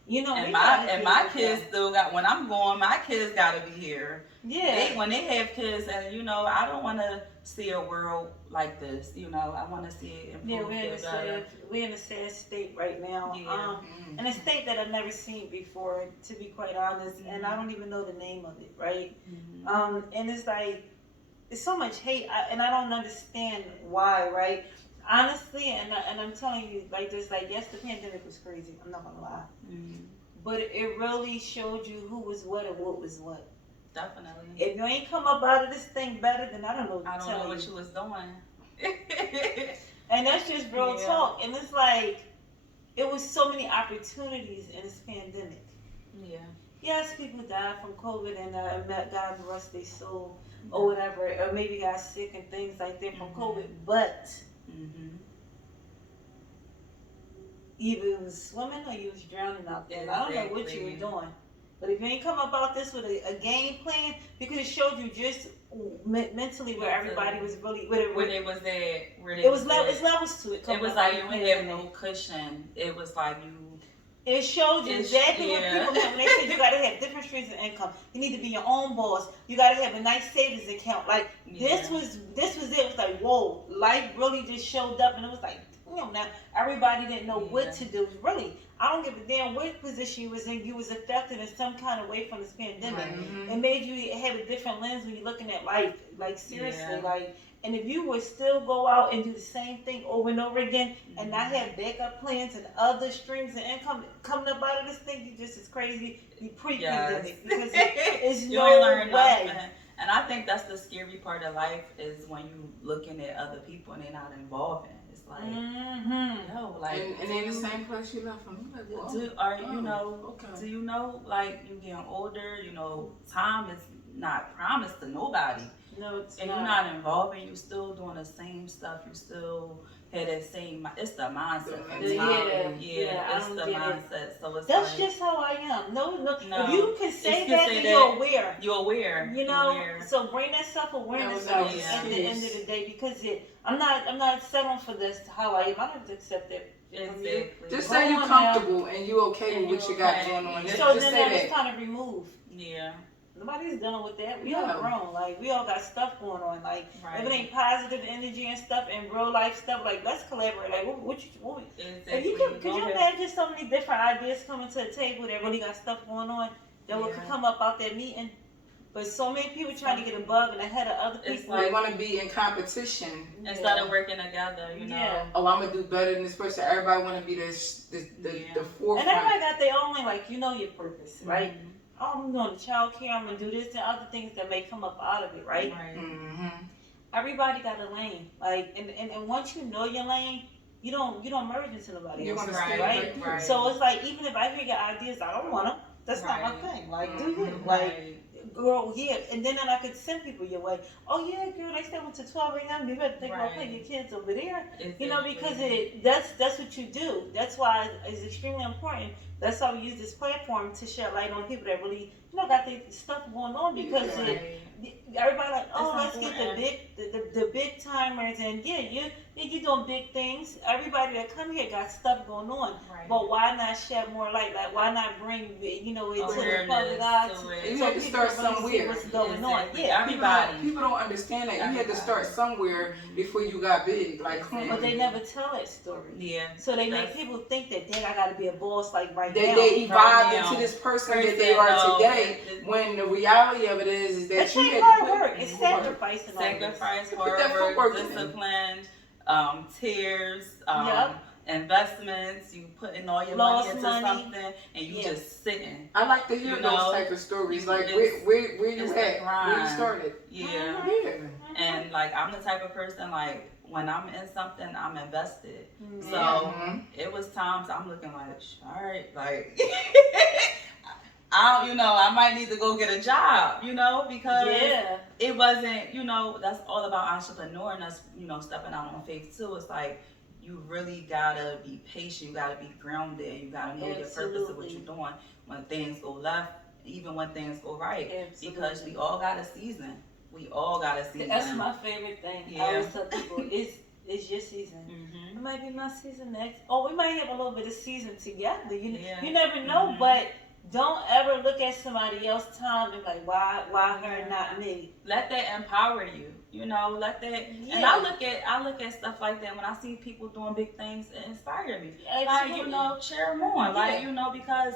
You know, And we my gotta do kids stuff. still got, when I'm going, my kids gotta be here. Yeah. When they have kids, and you know, I don't want to see a world like this. You know, I want to see it improve. We're in a sad state right now. Yeah. In a state that I've never seen before, to be quite honest, and I don't even know the name of it, right? And it's like, it's so much hate, and I don't understand why, right? Honestly, and I'm telling you like this, like, yes, the pandemic was crazy. I'm not gonna lie, but it really showed you who was what and what was what. Definitely. If you ain't come up out of this thing better, then I don't know what to I don't tell know what you was doing. And that's just real Yeah. talk. And it's like, it was so many opportunities in this pandemic. Yeah. Yes, people died from COVID, and God rest their soul, or whatever, or maybe got sick and things like that from COVID. But either you was swimming or you was drowning out there. I don't know what you were doing. But if you ain't come about this with a game plan, because it showed you just mentally where everybody was really, where they was at. It's levels to it. It was like you didn't have no cushion. It was like you. It showed you exactly what people meant when they said you gotta have different streams of income. You need to be your own boss. You gotta have a nice savings account. Like this was it. It was like, whoa, life really just showed up, and it was like, now everybody didn't know what to do. Really, I don't give a damn what position you was in. You was affected in some kind of way from this pandemic. It made you have a different lens when you're looking at life. Like seriously, like. And if you would still go out and do the same thing over and over again and not have backup plans and other streams of income coming up out of this thing, you just as crazy pre-pandemic. Because it's no way. Nothing. And I think that's the scary part of life is when you looking at other people and they're not involved in it. It's like, yo, like, and they're in the same place you left from. Do you know, like, you getting older, you know, time is not promised to nobody. No, it's And not. you're not involving, you're still doing the same stuff, you still had that same, it's the mindset. I it's don't the get it. mindset. So it's That's like, just how I am. No. No. If you can say It's that, to say then that you're aware. you're aware. You know, You're aware. so bring that self-awareness That out was at the nice. end of the day, because I'm not settling for this how I am. I don't have to accept it from you. Exactly. Just Go say you're on now. comfortable and you okay And with what you you got okay. going on. Yeah. So Just then say it's that. kind of remove. Yeah. Nobody's dealing with that. We No. all grown. Like, we all got stuff going on. Like, Right. if it ain't positive energy and stuff and real life stuff, like, let's collaborate. Like, what Exactly. if you could you imagine so many different ideas coming to the table that really got stuff going on that would Yeah. come up out that meeting? But so many people trying to get a bug in the head of other It's people. They want to be in competition. Instead of working together, you know. Yeah. Oh, I'm gonna do better than this person. Everybody want to be the Yeah. forefront. And everybody got their own, like, you know your purpose, right? Mhm. Oh, I'm doing child care, I'm going to do this and other things that may come up out of it, right? Right. Mm-hmm. Everybody got a lane. Like, and once you know your lane, you don't merge into nobody You're else's, gonna stay right? right there. Right. So it's like, even if I hear your ideas, I don't want them. That's not my Right. thing. Like, do Mhm. you? Like, Right. girl, yeah. And then I could send people your way. Oh, yeah, girl, they stay to 12 a.m. You better think about Right. putting your kids over there. Exactly. You know, because that's what you do. That's why it's extremely important. That's why we use this platform to shed light on people that really, got their stuff going on, because Right. everybody like, oh, It's let's get important. the big timers, and you doing big things. Everybody that come here got stuff going on, Right. but why not shed more light? Like, why not bring it to the Awareness public eye? to it. You So had to people start can really see somewhere. what's going on. Exactly. Yeah, Everybody. People don't understand that. You had to Everybody. start somewhere before you got big. Like, come but on. they never tell that story. Yeah. So they make That's- people think that, dang, I got to be a boss like right They now. evolved Right now. into this person that Person, they are no, today. it- When the reality of it is that It's you like had hard to put work. It's sacrifice and all this. Sacrifice, Put hard that work, footwork in. discipline, tears, Yep. investments. You putting all your Lost money into money. something, and you Yeah. just sitting. I like to hear You those know, type of stories. Like, it's- where you it's at? the Where you grind. started? Yeah. Yeah. And like I'm the type of person, like when I'm in something, I'm invested. Mhm. So Mhm. it was times I'm looking like, all right, like I might need to go get a job, because Yeah. it wasn't, that's all about entrepreneur, and that's, stepping out on faith too. It's like you really gotta be patient, you gotta be grounded, you gotta know your purpose of what Absolutely. you're doing when things go left, even when things go right. Absolutely. Because we all got a season. We all got a season. That's my favorite thing. I Yeah. always tell people, it's your season. Mhm. It might be my season next. Oh, we might have a little bit of season together. You Yeah. you never know, Mhm. but don't ever look at somebody else's time and like, why her, not me? Let that empower you. Let that. Yeah. And I look at stuff like that when I see people doing big things. It inspires me. Absolutely. Like cheer them on. Like Yeah. because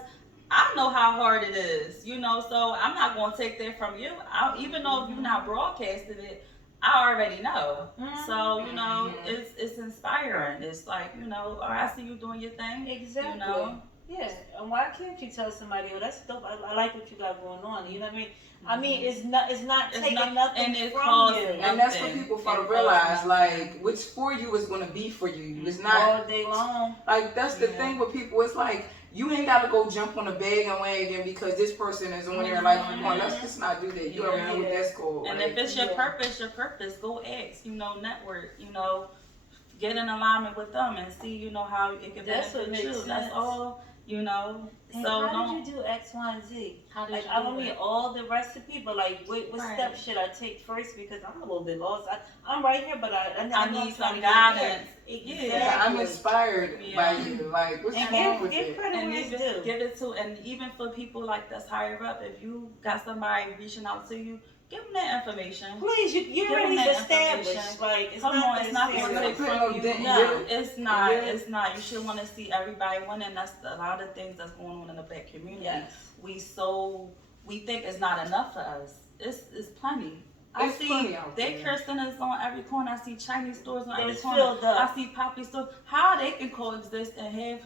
I know how hard it is. So I'm not gonna take that from you. Even though you're not broadcasting it, I already know. Mhm. So Mhm. it's inspiring. It's like I see you doing your thing. Exactly. Yeah, and why can't you tell somebody, oh, that's dope, I like what you got going on, you know what I mean? I mean, it's not It's taking not- nothing and it from calls you. And that's what Nothing. people fail to It realize. calls Like, what's for you is going to be for you. It's not All day long. like that's the Yeah. thing with people. It's like you ain't got to go jump on a bandwagon because this person is on there. Like, come on, let's just not do that. You already know what Yeah. that's called. And like, if it's your Yeah. purpose, go ask, network, get in alignment with them and see, how it can That's what benefit makes you. That's sense. all, And So how don't. did you do X, Y, and Z? How did Like, you I do don't need it? all the recipe, but like, what Right. steps should I take first? Because I'm a little bit lost. I'm right here, but I know I I'm need trying some to get guidance. there. Yeah, yeah, I'm Exactly. inspired Yeah. by you. Like, what's And wrong with give it? credit And where it's even due. give it to, and even for people like that's higher up, if you got somebody reaching out to you, give them that information. Please, you're Give already them that established. information. Like, it's Come not on, it's not that going to serious. take Put from no you. dent in No, it. it's not. Yeah. It's not. You should want to see everybody winning. That's a lot of things that's going on in the black community. Yes. We think it's not enough for us. It's plenty. I It's see plenty out there. daycare centers on every corner. I see Chinese stores on every It's corner. filled up. I see poppy stores. How they can coexist and have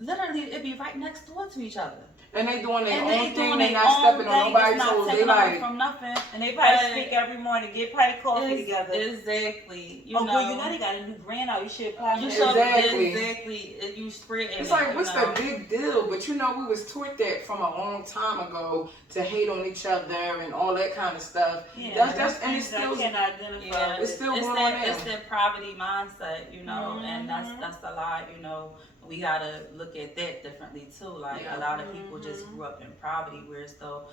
literally it be right next door to each other. And they doing their And own they thing. doing They their not own stepping on thing. It's nobody's not toes. They taking away like, from nothing. And they probably But speak every morning, get probably coffee together. Exactly. You Oh, know. girl, you know they got a new brand out. You should apply You for should that. exactly. You spread it's like, what's the big deal? But you know, we was taught that from a long time ago to hate on each other and all that kind of stuff. Yeah, That's and it's I still can identify Yeah, it's with. still going on that now. it's that poverty mindset, you know, and Mhm. that's a lot, you know. We gotta look at that differently too. Like Yeah. a lot of people just grew up in poverty, whereas though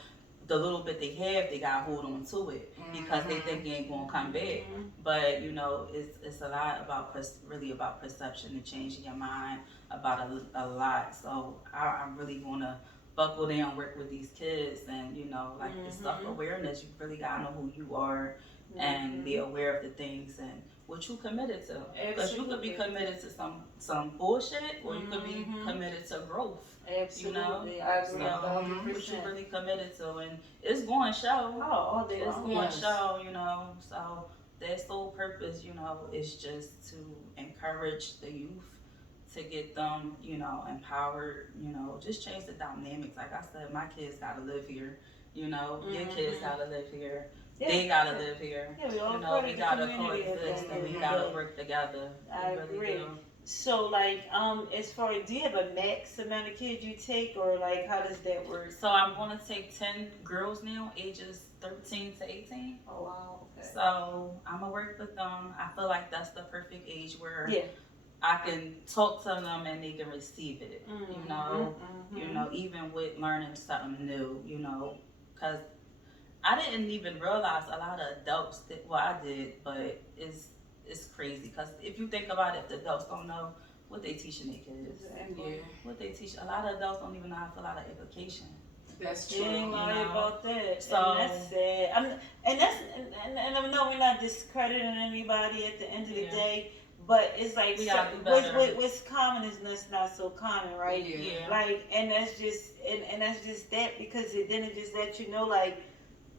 the little bit they have, they got to hold on to it because they think it ain't gonna come back. But you know, it's a lot about really about perception and changing your mind about a lot. So I'm really gonna buckle down, work with these kids, and you know, like the self awareness. You really gotta know who you are and be aware of the things and what you committed to. Because you could be committed to some bullshit, or you could be committed to growth. Absolutely, You know? I agree. So, what you really committed to, and it's going to show. Oh, all day It's long. going to show, you know. So their sole purpose, you know, is just to encourage the youth, to get them, you know, empowered, you know, just change the dynamics. Like I said, my kids gotta live here, you know, your kids gotta live here. Yeah. They gotta live here. Yeah, we all You know, part we of the gotta community at the coexist end and of we the gotta day. work together. I We really agree. do. So, like, as far as, do you have a max amount of kids you take, or like, how does that work? So I'm gonna take 10 girls now, ages 13 to 18. Oh wow. Okay. So I'm gonna work with them. I feel like that's the perfect age where Yeah. I can talk to them and they can receive it. You know, even with learning something new. You know, because I didn't even realize a lot of adults did. Well, I did, but it's crazy because if you think about it, if the adults don't know what they teaching their kids, Yeah. what they teach, a lot of adults don't even know how to fill out an application. That's You true. ain't lying You know? about that. So- And that's sad. And I know we're not discrediting anybody at the end of the Yeah. day, but it's like We gotta do better. what's common is not so common, right? Yeah. Like, and that's just that, because then it just lets you know, like,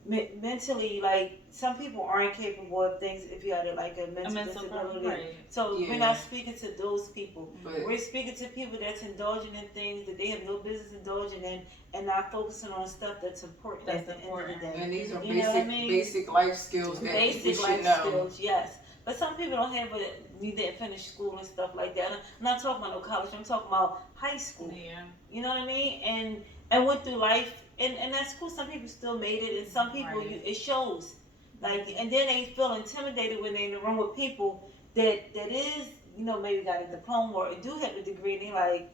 mentally, like, some people aren't capable of things if you have like a mental disability. Right. So Yeah. we're not speaking to those people. But We're speaking to people that's indulging in things that they have no business indulging in, and not focusing on stuff that's important at the end of the day. and these are You know what I mean? basic life skills that we Basic should life know. skills, yes. But some people don't have it. We didn't finish school and stuff like that. I'm not talking about no college. I'm talking about high school. Yeah. You know what I mean? And went through life, and that's cool. Some people still made it, and some people Right. it shows. Like, and then they feel intimidated when they're in the room with people that is, you know, maybe got a diploma or do have a degree, and they like,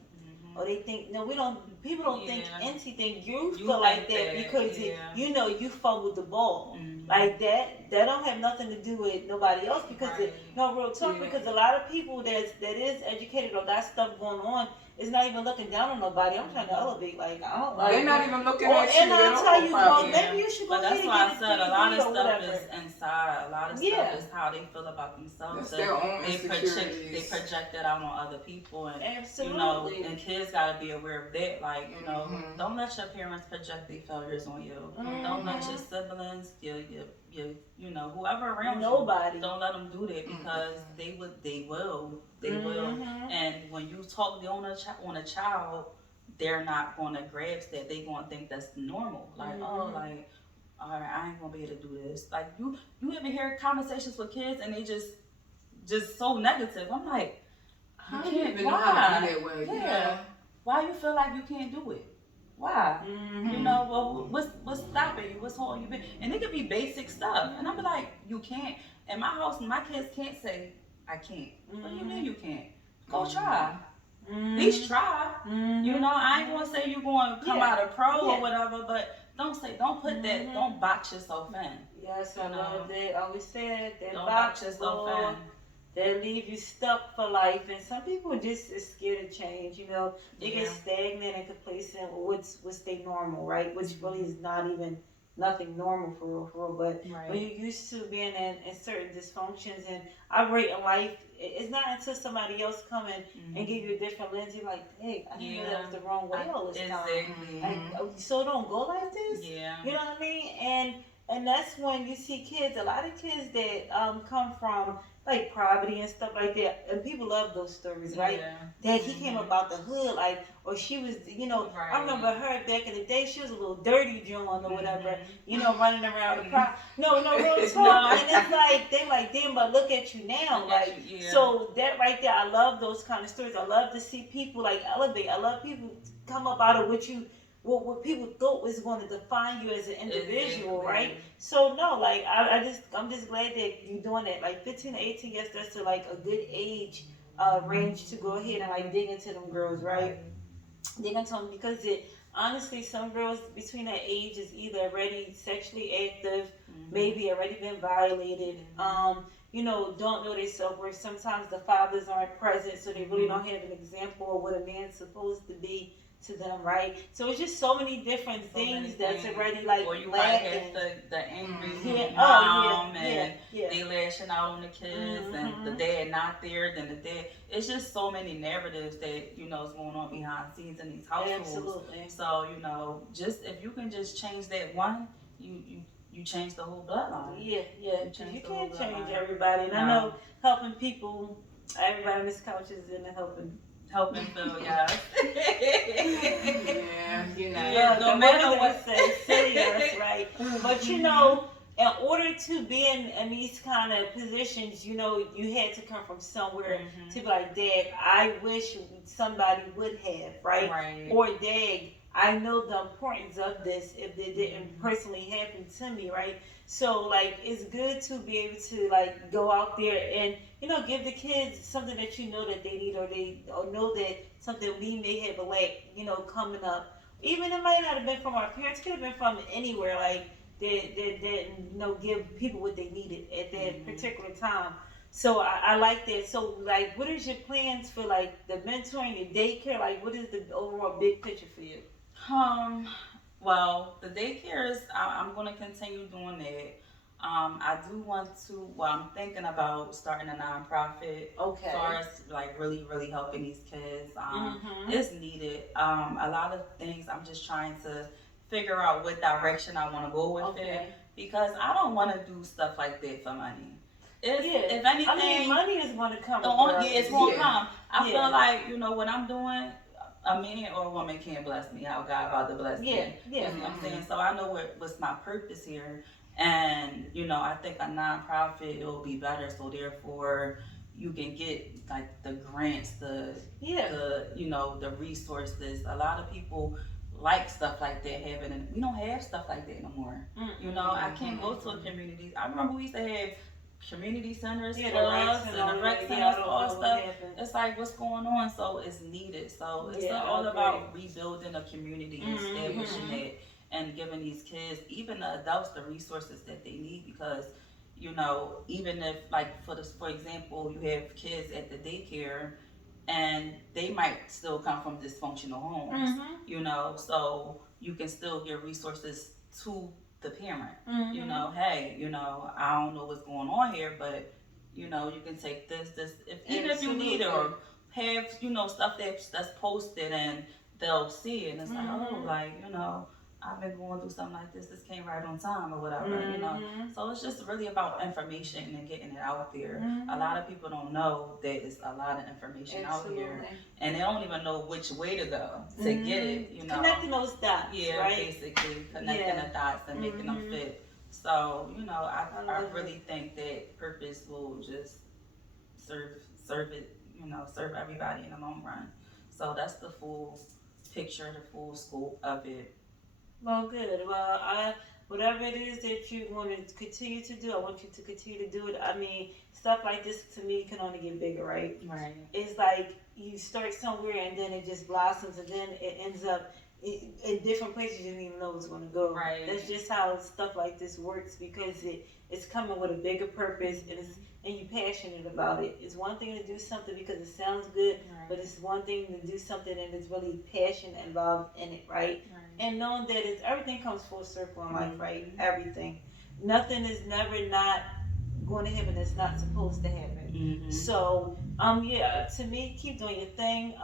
or they think, no, we don't. People don't think Yeah. anything. You You feel like think that that, because yeah. you know you fumbled the ball. Mhm. Like that don't have nothing to do with nobody else, because Right. no, real talk, Yeah. because a lot of people that is educated or got stuff going on is not even looking down on nobody. I'm trying to elevate, like, I don't like. They're not even looking Or, at you and at I'll all, tell you, well, probably. maybe you should go But ahead that's and why I get said a degree lot of or stuff whatever. is inside. A lot of Yeah. stuff is how they feel about themselves. That's their own They insecurities. project it out on other people, and Absolutely. you know, and kids gotta be aware of that. Like, you know, Mhm. don't let your parents project their failures on you. Mhm. Don't let your siblings, your you know, whoever around Nobody. you, don't let them do that, because they will. Mhm. And when you talk on a child, they're not gonna grasp that. They gonna think that's normal. Like, oh, like, all right, I ain't gonna be able to do this. Like, you ever hear conversations with kids and they just so negative? I'm like, I don't even know how to be that way. Yeah. Why you feel like you can't do it? Why? Mhm. You know, well, what's stopping you? What's holding you back? And it could be basic stuff. And I'm like, you can't. In my house, my kids can't say, I can't. What do you mean you can't? Go try. At least try. You know, I ain't gonna say you're gonna come out a pro or whatever, but don't put that, don't box yourself in. Yes, I You love know. that. I always said that Don't box box yourself in. that leave you stuck for life, and some people just is scared to change. You know, they get Yeah. stagnant and complacent with what's their normal, right? Which really is not even nothing normal for real. But when you're used to being in certain dysfunctions and operating life, it's not until somebody else come in and give you a different lens, you're like, hey, I didn't know that was the wrong way all this time. Exactly. Like, so it don't go like this. Yeah. You know what I mean? and that's when you see kids, a lot of kids that come from like poverty and stuff like that, and people love those stories, right? Yeah. That he came up out the hood, like, or she was, Right. I remember her back in the day. She was a little dirty Joan or whatever, running around the No, real talk. No. And it's like they like, damn, but look at you now, like. Yeah. So that right there, I love those kind of stories. I love to see people like elevate. I love people come up out of what people thought was going to define you as an individual, Exactly. right? So no, like I'm just glad that you're doing that. Like 15 to 18, yes, that's like a good age range to go ahead and like dig into them girls, right? Dig into them because honestly, some girls between that age is either already sexually active, maybe already been violated, don't know their self-worth. Sometimes the fathers aren't present, so they really don't have an example of what a man's supposed to be to them, right? So it's just so many different things that's already like or you lacking. might have the angry mom and they lashing out on the kids and the dad not there, then the dad. It's just so many narratives that is going on behind the scenes in these households. Absolutely. So just if you can just change that one, you change the whole bloodline. Yeah. You can't change everybody, and No. I know helping people. Everybody on this couch is in the helping feel, yes. Yeah, no matter what. Say yes, right? But in order to be in these kind of positions, you had to come from somewhere to be like, Dad, I wish somebody would have, right? Or Dad, I know the importance of this if it didn't personally happen to me, right? So like it's good to be able to like go out there and give the kids something that that they need, or know that something we may have lacked, coming up. Even it might not have been from our parents, could have been from anywhere, like that give people what they needed at that particular time. So I like that. So like, what is your plans for like the mentoring, your daycare? Like, what is the overall big picture for you? Well, the daycare is, I'm going to continue doing that. I do want to, I'm thinking about starting a nonprofit. Okay. As far as like really, really helping these kids. It's needed. A lot of things I'm just trying to figure out what direction I want to go with it. Because I don't want to do stuff like that for money. If anything, money is going to come. It's going to come. I feel like, what I'm doing, a man or a woman can't bless me how God about to bless me. You know what I'm saying? So I know what's my purpose here. And, I think a nonprofit, it will be better. So therefore, you can get like the grants, the resources. A lot of people like stuff like that having, and we don't have stuff like that no more. I can't go to a community. I remember we used to have community centers, clubs, and the rec centers, all stuff. It's like, what's going on? So it's needed. So it's all about rebuilding a community, establishing it, and giving these kids, even the adults, the resources that they need. Because even if, like, for example, you have kids at the daycare, and they might still come from dysfunctional homes. So you can still give resources to the parent. Hey, I don't know what's going on here, but you can take this, even if you need it, or have stuff that's posted and they'll see it, and it's like, oh, like I've been going through something like this. This came right on time, or whatever. So it's just really about information and getting it out there. A lot of people don't know that it's a lot of information out here, and they don't even know which way to go to get it. Connecting those dots. Right? Basically connecting the dots and making them fit. So I really think that purpose will just serve everybody in the long run. So that's the full picture, the full scope of it. Well, good. Well, whatever it is that you want to continue to do, I want you to continue to do it. I mean, stuff like this to me can only get bigger, right? Right. It's like you start somewhere and then it just blossoms, and then it ends up in different places you didn't even know it was going to go. Right. That's just how stuff like this works, because it's coming with a bigger purpose, and you're passionate about it. It's one thing to do something because it sounds good, but it's one thing to do something and there's really passion involved in it, right? And knowing that everything comes full circle in life, right? Everything. Nothing is never not going to happen that's not supposed to happen. So, to me, keep doing your thing.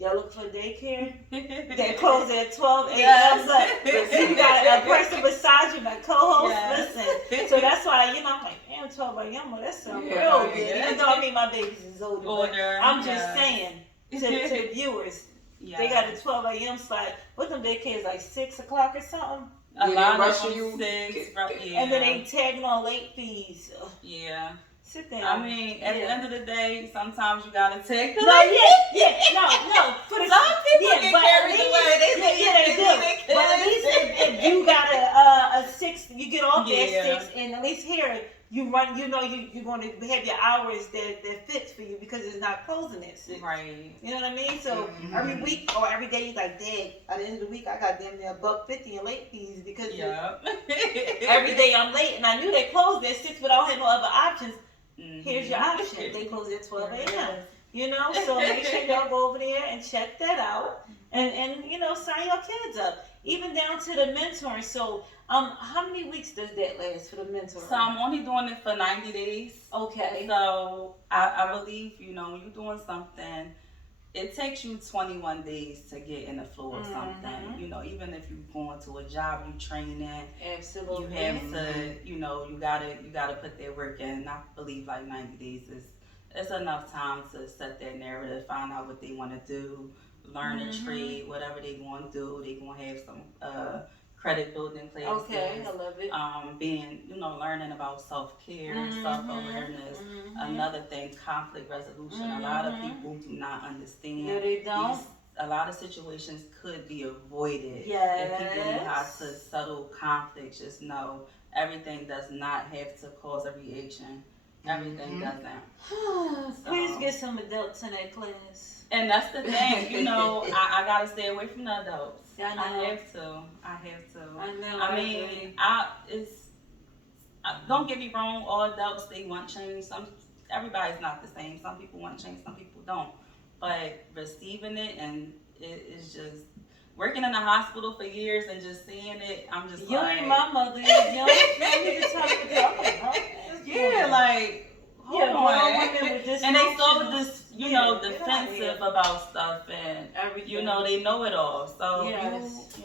Y'all look for daycare? They close at 12 a.m. Yes. Look, you got a person beside you, my co-host. Yes. Listen. So that's why, I'm like, damn, 12 a.m. Well, that's real good. Yeah. Even though, my babies is older. But I'm just saying to viewers, they got a 12 a.m. slide. What them daycares, like 6 o'clock or something? A lot of you. 6, And then they tagging on late fees. Ugh. Yeah. Sit down. I mean, at the end of the day, sometimes you gotta take the No, late no. Some people get carried away. They do. But at least if you got a 6, you get off at 6, and at least here you run. You're going to have your hours that fits for you because it's not closing at 6. Right. You know what I mean? So every week or every day, you like, dang. At the end of the week, I got damn near $1.50 in late fees because every day I'm late, and I knew they closed at 6, but I don't have no other options. Here's your option. They close at 12 a.m. So make sure y'all go over there and check that out, and sign your kids up, even down to the mentoring. So how many weeks does that last for the mentoring? So I'm only doing it for 90 days. Okay. So I believe when you're doing something, it takes you 21 days to get in the flow of something. Even if you're going to a job, you training. Absolutely. You have to, you gotta put that work in. I believe like 90 days is enough time to set that narrative, find out what they want to do, learn a trade, whatever they want to do. They gonna have some credit building classes. Okay, I love it. Being, learning about self-care, self-awareness. Another thing, conflict resolution. A lot of people do not understand. No, they don't. A lot of situations could be avoided Yes. if people know how to settle conflicts. Just know everything does not have to cause a reaction. Everything doesn't. Please get some adults in that class. And that's the thing, I gotta stay away from the adults. I know. I have to. I know. I mean, don't get me wrong. All adults, they want change. Everybody's not the same. Some people want change. Some people don't. But receiving it, and it is just working in the hospital for years and just seeing it. I'm just you like, ain't my mother. You need to tell me what I'm like, huh? yeah, like. Hold on. And they so defensive about stuff, and everything. They know it all. So yes.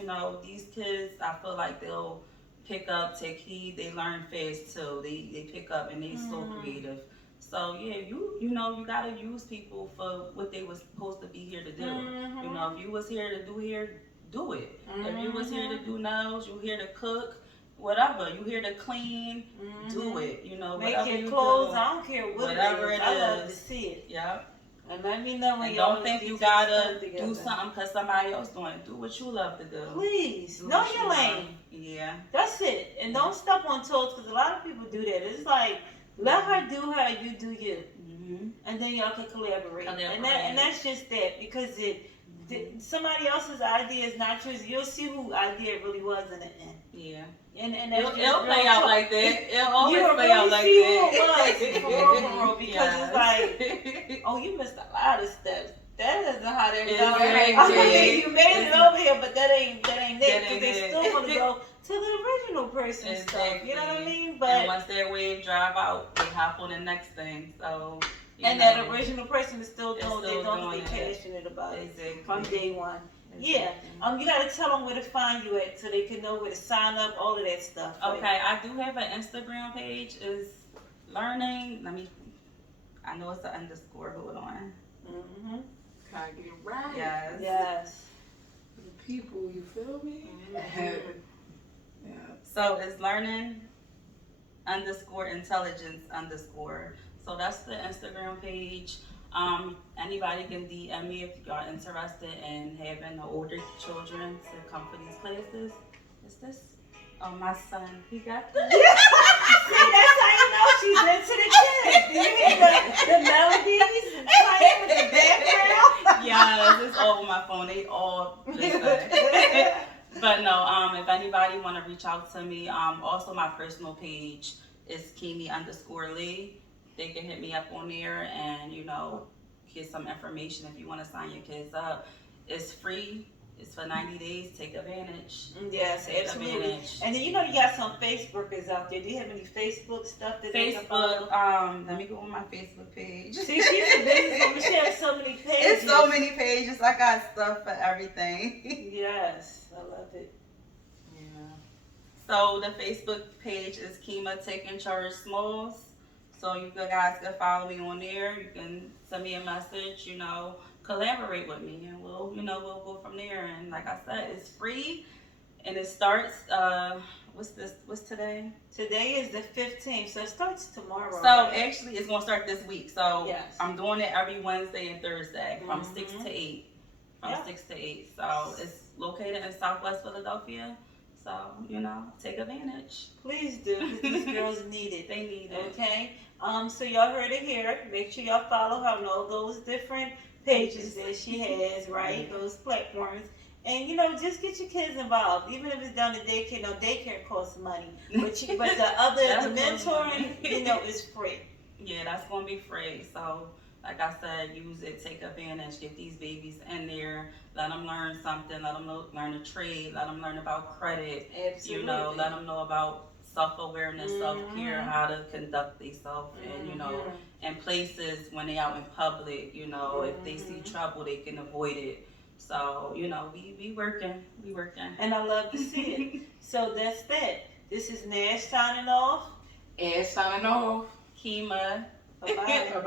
These kids, I feel like they'll pick up, take heed. They learn fast too. They pick up, and they so creative. So yeah, you gotta use people for what they was supposed to be here to do. If you was here to do it. If you was here to do nails, you here to cook. Whatever, you here to clean, do it. Make your clothes. I don't care whatever it is. I love to see it. Yep. And let me know when and y'all don't think you gotta do something because somebody else doing it. Do what you love to do. Please, know your lane. Yeah. That's it. And don't step on toes because a lot of people do that. It's like, let her do her, you do you. And then y'all can collaborate. And that's just that because somebody else's idea is not yours. You'll see who idea it really was in the end. Yeah. And it'll play out like that. It'll always play out like that. For because it's like, oh, you missed a lot of steps. That isn't how that goes. You made it over here, but that ain't it. Because they still want to go to the original person stuff. You know what I mean? But and once that wave drive out, they hop on the next thing. So. That original person is still doing they don't be passionate about it from day one. Yeah. You gotta tell them where to find you at so they can know where to sign up, all of that stuff. Okay, I do have an Instagram page. Is learning. I know it's an underscore. Hold on. Gotta get it right. Yes. The people, you feel me? Yeah. So it's learning _intelligence _ So that's the Instagram page. Anybody can DM me if y'all interested in having the older children to come for these classes. Is this? Oh, my son, he got this. See, that's how you know she's into the kids. Do you hear the melodies and playing with the background? Yes, it's all on my phone. They all listen. But no, if anybody want to reach out to me, also my personal page is Kimi _Lee. They can hit me up on there and, get some information if you want to sign your kids up. It's free. It's for 90 days. Take advantage. Yes, Take absolutely. advantage. And then you got some Facebookers out there. Do you have any Facebook stuff that they can follow? Facebook. Let me go on my Facebook page. See, she's a business woman. She has so many pages. It's so many pages. I got stuff for everything. Yes, I love it. Yeah. So the Facebook page is Kima Taking Charge Smalls. So you guys can follow me on there. You can send me a message, collaborate with me, and we'll go from there. And like I said, it's free, and it starts. What's today? Today is the 15th, so it starts tomorrow. So right? actually, it's gonna start this week. So Yes. I'm doing it every Wednesday and Thursday from 6 Mhm. to 8. Yeah. 6 to 8. So it's located in Southwest Philadelphia. So take advantage. Please do, because these girls need it. They need it. Okay. So y'all heard it here. Make sure y'all follow her on all those different pages that she has, right? Those platforms. And just get your kids involved. Even if it's down to daycare, daycare costs money. But the mentoring, is free. Yeah, that's gonna be free. So like I said, use it, take advantage, get these babies in there, let them learn something, let them learn a trade, let them learn about credit, Absolutely. let them know about self-awareness, self-care, how to conduct themselves, and in places when they out in public, if they see trouble, they can avoid it. So we working. And I love to see it. So that's that. This is Nash signing off. And signing off. Kima. Bye-bye. Bye-bye.